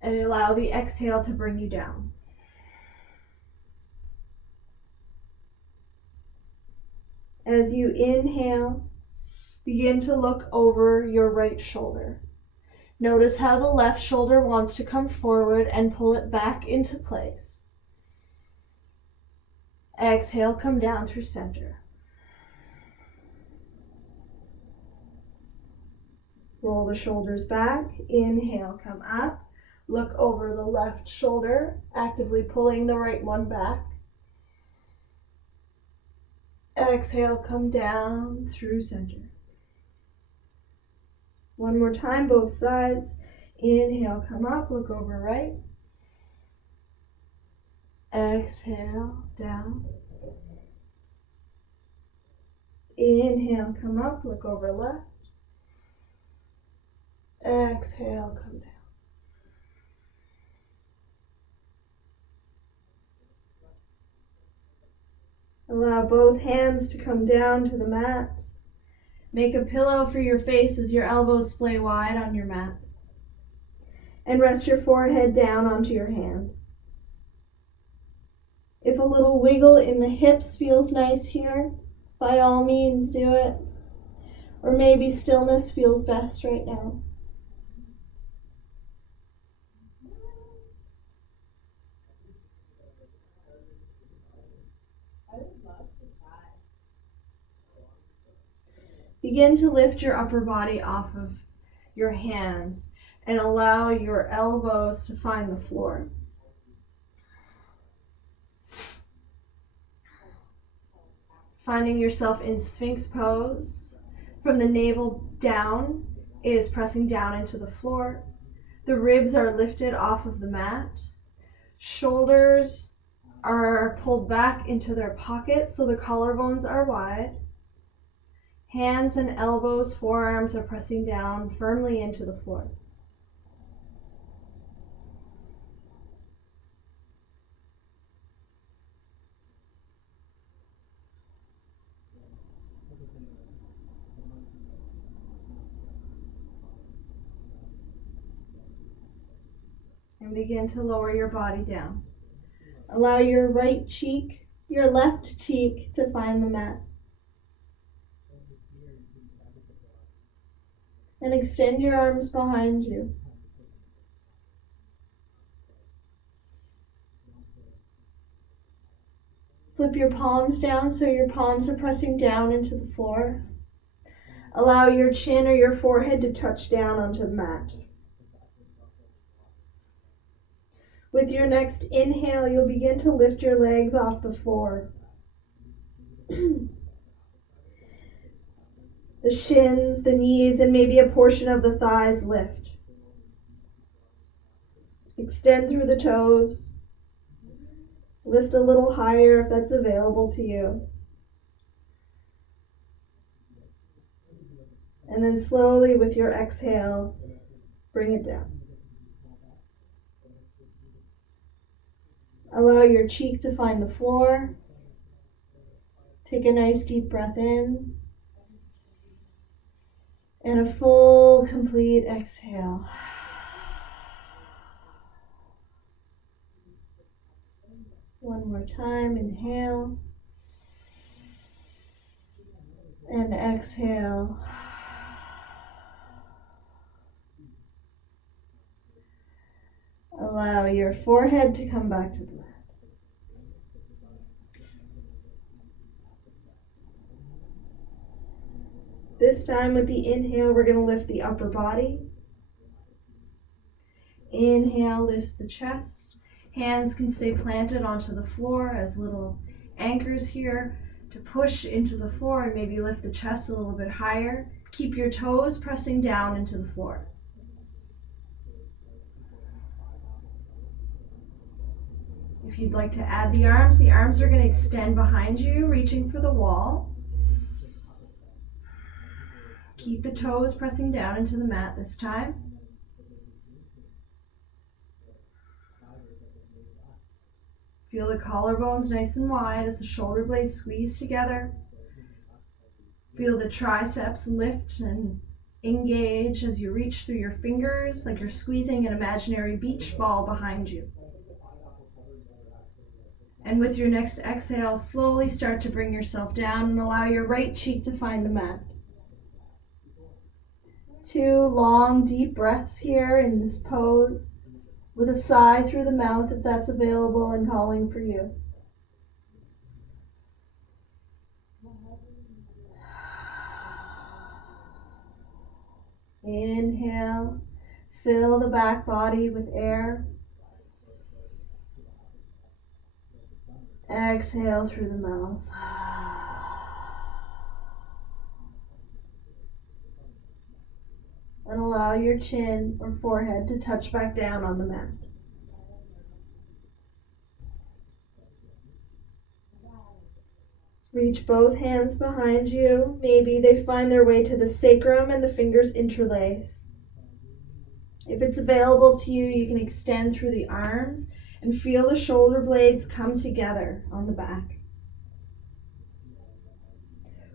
and allow the exhale to bring you down. As you inhale, begin to look over your right shoulder. Notice how the left shoulder wants to come forward and pull it back into place. Exhale, come down through center. Roll the shoulders back. Inhale, come up. Look over the left shoulder, actively pulling the right one back. Exhale, come down through center. One more time, both sides. Inhale, come up, look over right. Exhale, down. Inhale, come up, look over left. Exhale, come down. Allow both hands to come down to the mat. Make a pillow for your face as your elbows splay wide on your mat. And rest your forehead down onto your hands. If a little wiggle in the hips feels nice here, by all means do it. Or maybe stillness feels best right now. Begin to lift your upper body off of your hands and allow your elbows to find the floor. Finding yourself in Sphinx pose. From the navel down is pressing down into the floor. The ribs are lifted off of the mat. Shoulders are pulled back into their pockets so the collarbones are wide. Hands and elbows, forearms are pressing down firmly into the floor. And begin to lower your body down. Allow your right cheek, your left cheek to find the mat. And extend your arms behind you. Flip your palms down so your palms are pressing down into the floor. Allow your chin or your forehead to touch down onto the mat. With your next inhale, you'll begin to lift your legs off the floor. The shins, the knees, and maybe a portion of the thighs lift. Extend through the toes. Lift a little higher if that's available to you. And then slowly with your exhale, bring it down. Allow your cheek to find the floor. Take a nice deep breath in. And a full, complete exhale. One more time, inhale. And exhale. Allow your forehead to come back to the mat. This time with the inhale, we're going to lift the upper body. Inhale lifts the chest. Hands can stay planted onto the floor as little anchors here. to push into the floor and maybe lift the chest a little bit higher. Keep your toes pressing down into the floor. If you'd like to add the arms are going to extend behind you, reaching for the wall. Keep the toes pressing down into the mat this time. Feel the collarbones nice and wide as the shoulder blades squeeze together. Feel the triceps lift and engage as you reach through your fingers like you're squeezing an imaginary beach ball behind you. And with your next exhale, slowly start to bring yourself down and allow your right cheek to find the mat. 2 long, deep breaths here in this pose, with a sigh through the mouth if that's available and calling for you. Inhale, fill the back body with air. Exhale through the mouth. And allow your chin or forehead to touch back down on the mat. Reach both hands behind you. Maybe they find their way to the sacrum and the fingers interlace. If it's available to you, you can extend through the arms and feel the shoulder blades come together on the back.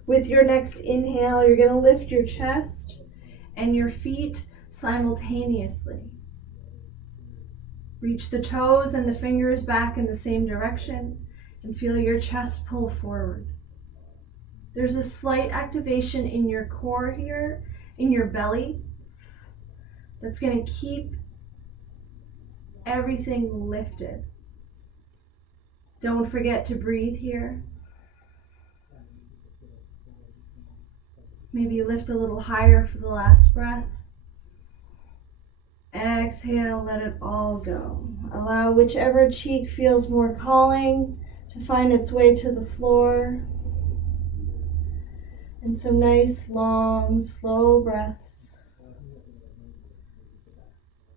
With your next inhale, you're going to lift your chest and your feet simultaneously. Reach the toes and the fingers back in the same direction and feel your chest pull forward. There's a slight activation in your core here, in your belly, that's going to keep everything lifted. Don't forget to breathe here. Maybe lift a little higher for the last breath. Exhale, let it all go. Allow whichever cheek feels more calling to find its way to the floor. And some nice, long, slow breaths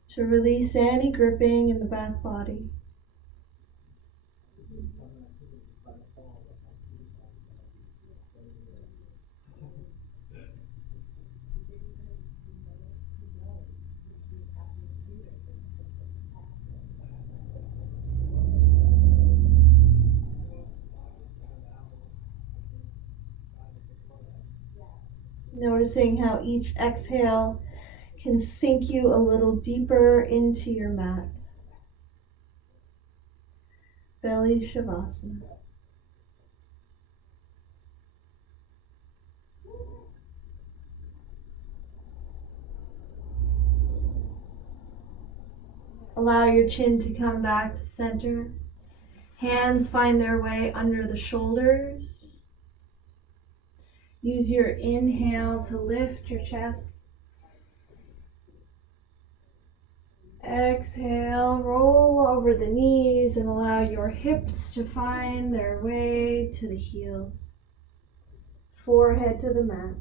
to release any gripping in the back body. Noticing how each exhale can sink you a little deeper into your mat. Belly Shavasana. Allow your chin to come back to center. Hands find their way under the shoulders. Use your inhale to lift your chest. Exhale, roll over the knees and allow your hips to find their way to the heels. Forehead to the mat.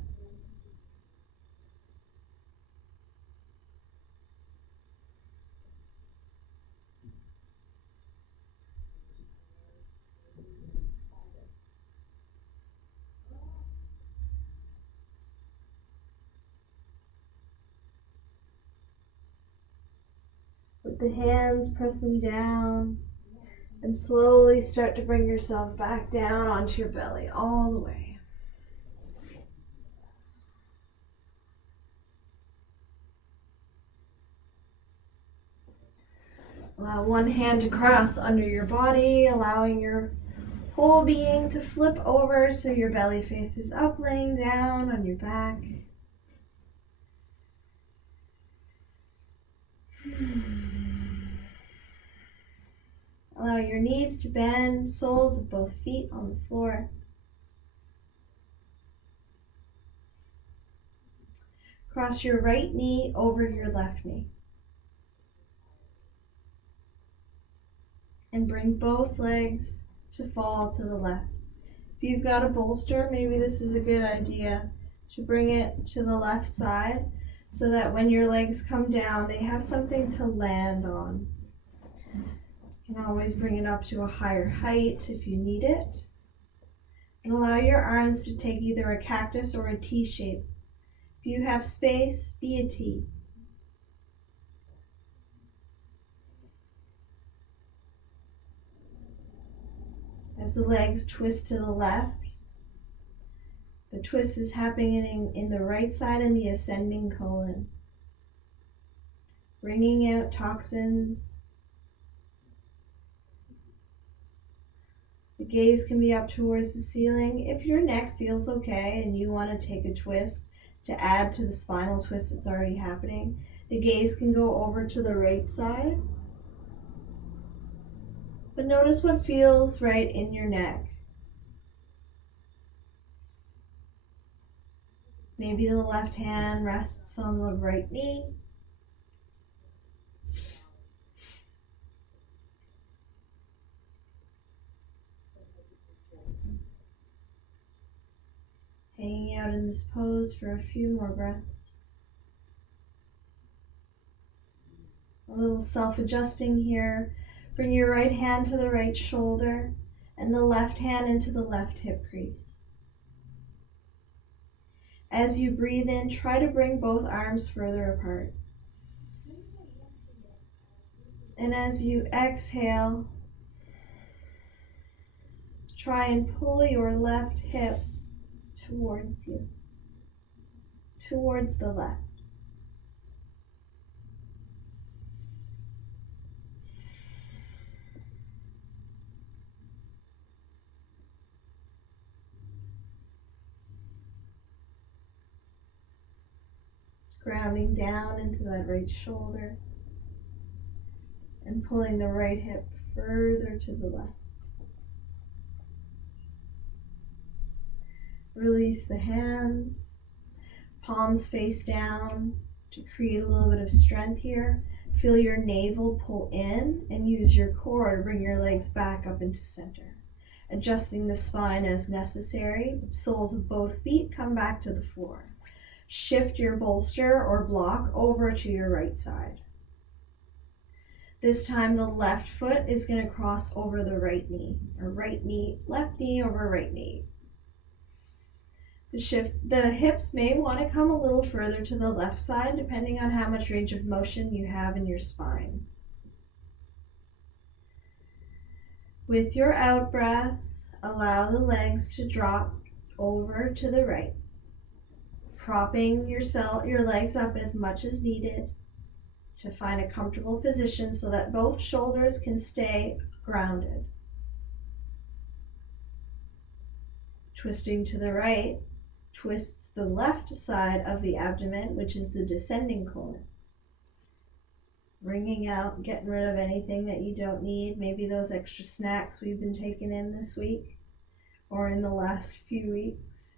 With the hands pressing down and slowly start to bring yourself back down onto your belly all the way. Allow one hand to cross under your body, allowing your whole being to flip over so your belly faces up, laying down on your back. Allow your knees to bend, soles of both feet on the floor. Cross your right knee over your left knee. And bring both legs to fall to the left. If you've got a bolster, maybe this is a good idea to bring it to the left side so that when your legs come down, they have something to land on. You can always bring it up to a higher height if you need it. And allow your arms to take either a cactus or a T shape. If you have space, be a T. As the legs twist to the left, the twist is happening in the right side in the ascending colon, bringing out toxins. The gaze can be up towards the ceiling. If your neck feels okay and you want to take a twist to add to the spinal twist that's already happening, the gaze can go over to the right side. But notice what feels right in your neck. Maybe the left hand rests on the right knee. Hanging out in this pose for a few more breaths. A little self-adjusting here. Bring your right hand to the right shoulder and the left hand into the left hip crease. As you breathe in, try to bring both arms further apart. And as you exhale, try and pull your left hip towards you, towards the left. Grounding down into that right shoulder and pulling the right hip further to the left. Release the hands, palms face down to create a little bit of strength here. Feel your navel pull in and use your core to bring your legs back up into center. Adjusting the spine as necessary. Soles of both feet come back to the floor. Shift your bolster or block over to your right side. This time the left foot is going to cross over the right knee, or right knee, left knee over right knee. The hips may want to come a little further to the left side depending on how much range of motion you have in your spine. With your out breath, allow the legs to drop over to the right, propping your legs up as much as needed to find a comfortable position so that both shoulders can stay grounded. Twisting to the right twists the left side of the abdomen, which is the descending colon. Wringing out, getting rid of anything that you don't need, maybe those extra snacks we've been taking in this week or in the last few weeks.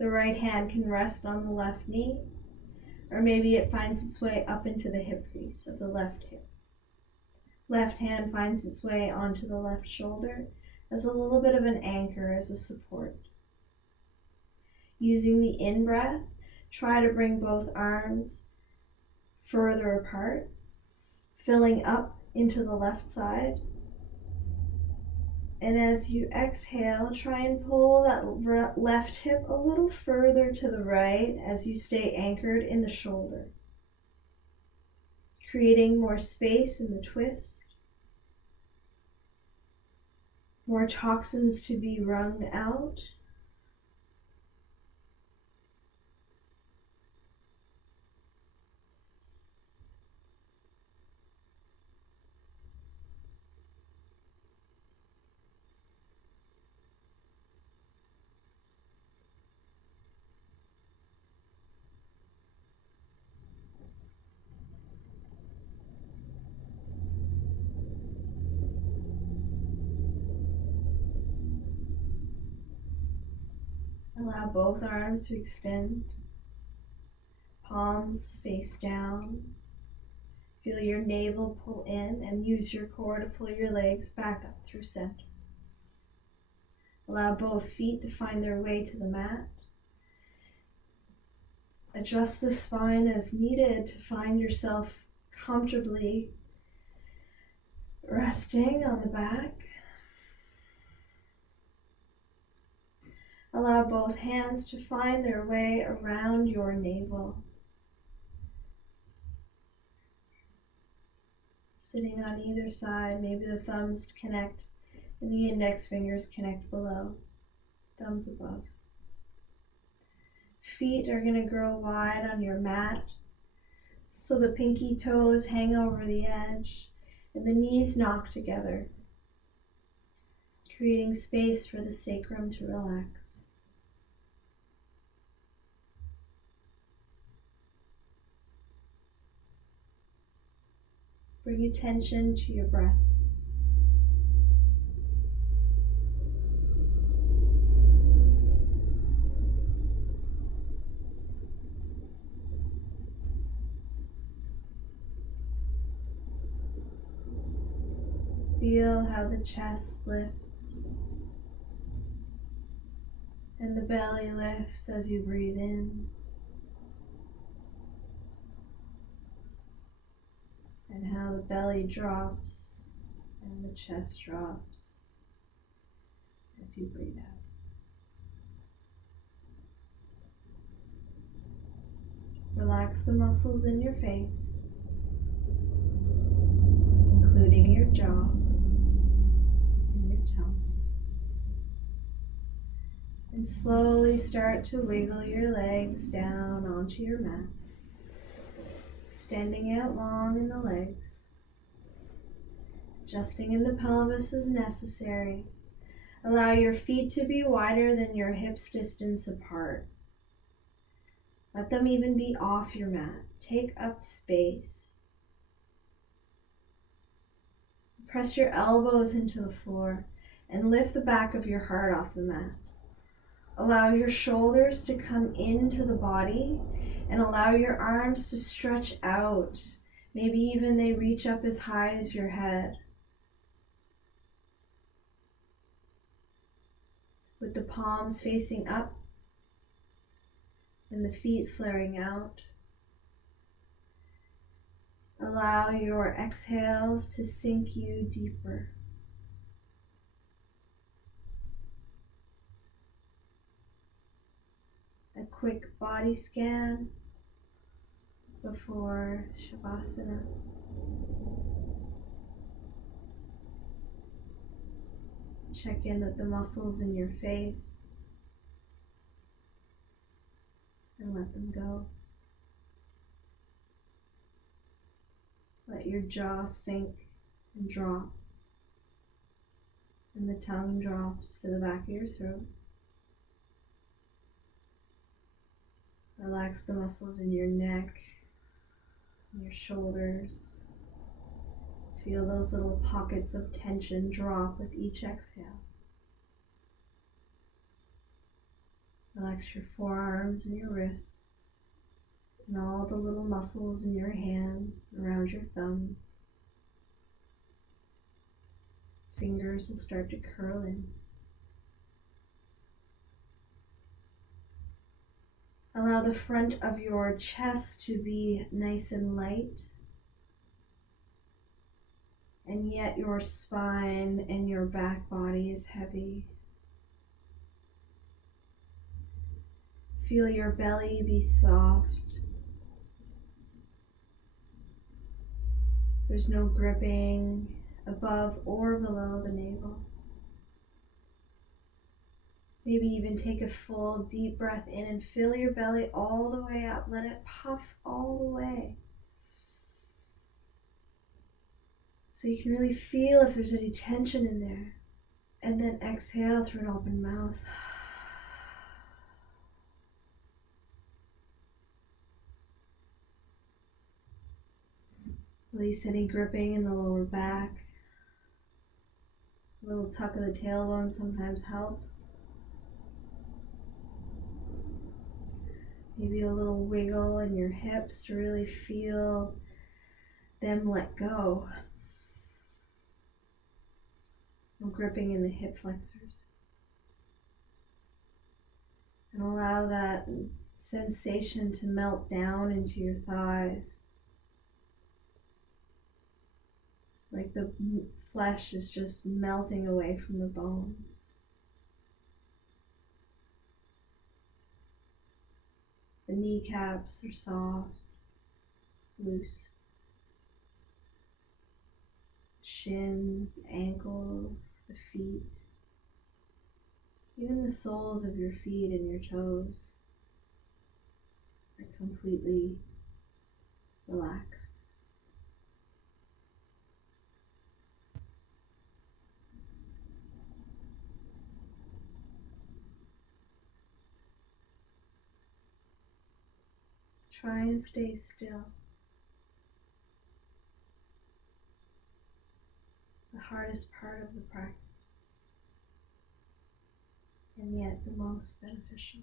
The right hand can rest on the left knee, or maybe it finds its way up into the hip crease of the left hip. Left hand finds its way onto the left shoulder as a little bit of an anchor, as a support. Using the in-breath, try to bring both arms further apart, filling up into the left side. And as you exhale, try and pull that left hip a little further to the right as you stay anchored in the shoulder, creating more space in the twist. More toxins to be wrung out. Allow both arms to extend, palms face down. Feel your navel pull in and use your core to pull your legs back up through center. Allow both feet to find their way to the mat. Adjust the spine as needed to find yourself comfortably resting on the back. Allow both hands to find their way around your navel. Sitting on either side, maybe the thumbs connect and the index fingers connect below, thumbs above. Feet are going to grow wide on your mat, so the pinky toes hang over the edge and the knees knock together, creating space for the sacrum to relax. Bring attention to your breath. Feel how the chest lifts and the belly lifts as you breathe in, and how the belly drops and the chest drops as you breathe out. Relax the muscles in your face, including your jaw and your tongue. And slowly start to wiggle your legs down onto your mat, extending out long in the legs, adjusting in the pelvis as necessary. Allow your feet to be wider than your hips distance apart. Let them even be off your mat. Take up space. Press your elbows into the floor and lift the back of your heart off the mat. Allow your shoulders to come into the body and allow your arms to stretch out. Maybe even they reach up as high as your head. With the palms facing up and the feet flaring out. Allow your exhales to sink you deeper. A quick body scan before Shavasana. Check in with the muscles in your face and let them go. Let your jaw sink and drop, and the tongue drops to the back of your throat. Relax the muscles in your neck, and your shoulders. Feel those little pockets of tension drop with each exhale. Relax your forearms and your wrists, and all the little muscles in your hands around your thumbs. Fingers will start to curl in. Allow the front of your chest to be nice and light, and yet your spine and your back body is heavy. Feel your belly be soft. There's no gripping above or below the navel. Maybe even take a full deep breath in and fill your belly all the way up. Let it puff all the way. So you can really feel if there's any tension in there. And then exhale through an open mouth. Release any gripping in the lower back. A little tuck of the tailbone sometimes helps. Maybe a little wiggle in your hips to really feel them let go. I'm gripping in the hip flexors. And allow that sensation to melt down into your thighs. Like the flesh is just melting away from the bones. The kneecaps are soft, loose. Shins, ankles, the feet. Even the soles of your feet and your toes are completely relaxed. Try and stay still. The hardest part of the practice, and yet the most beneficial.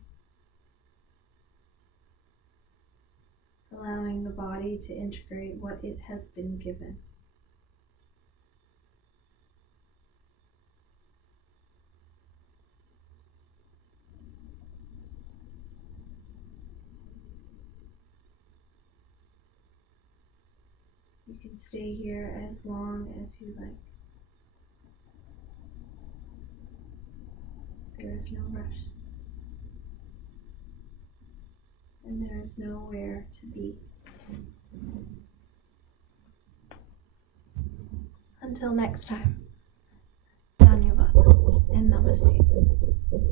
Allowing the body to integrate what it has been given. You can stay here as long as you like. There is no rush. And there is nowhere to be. Until next time, Dhanyavad and Namaste.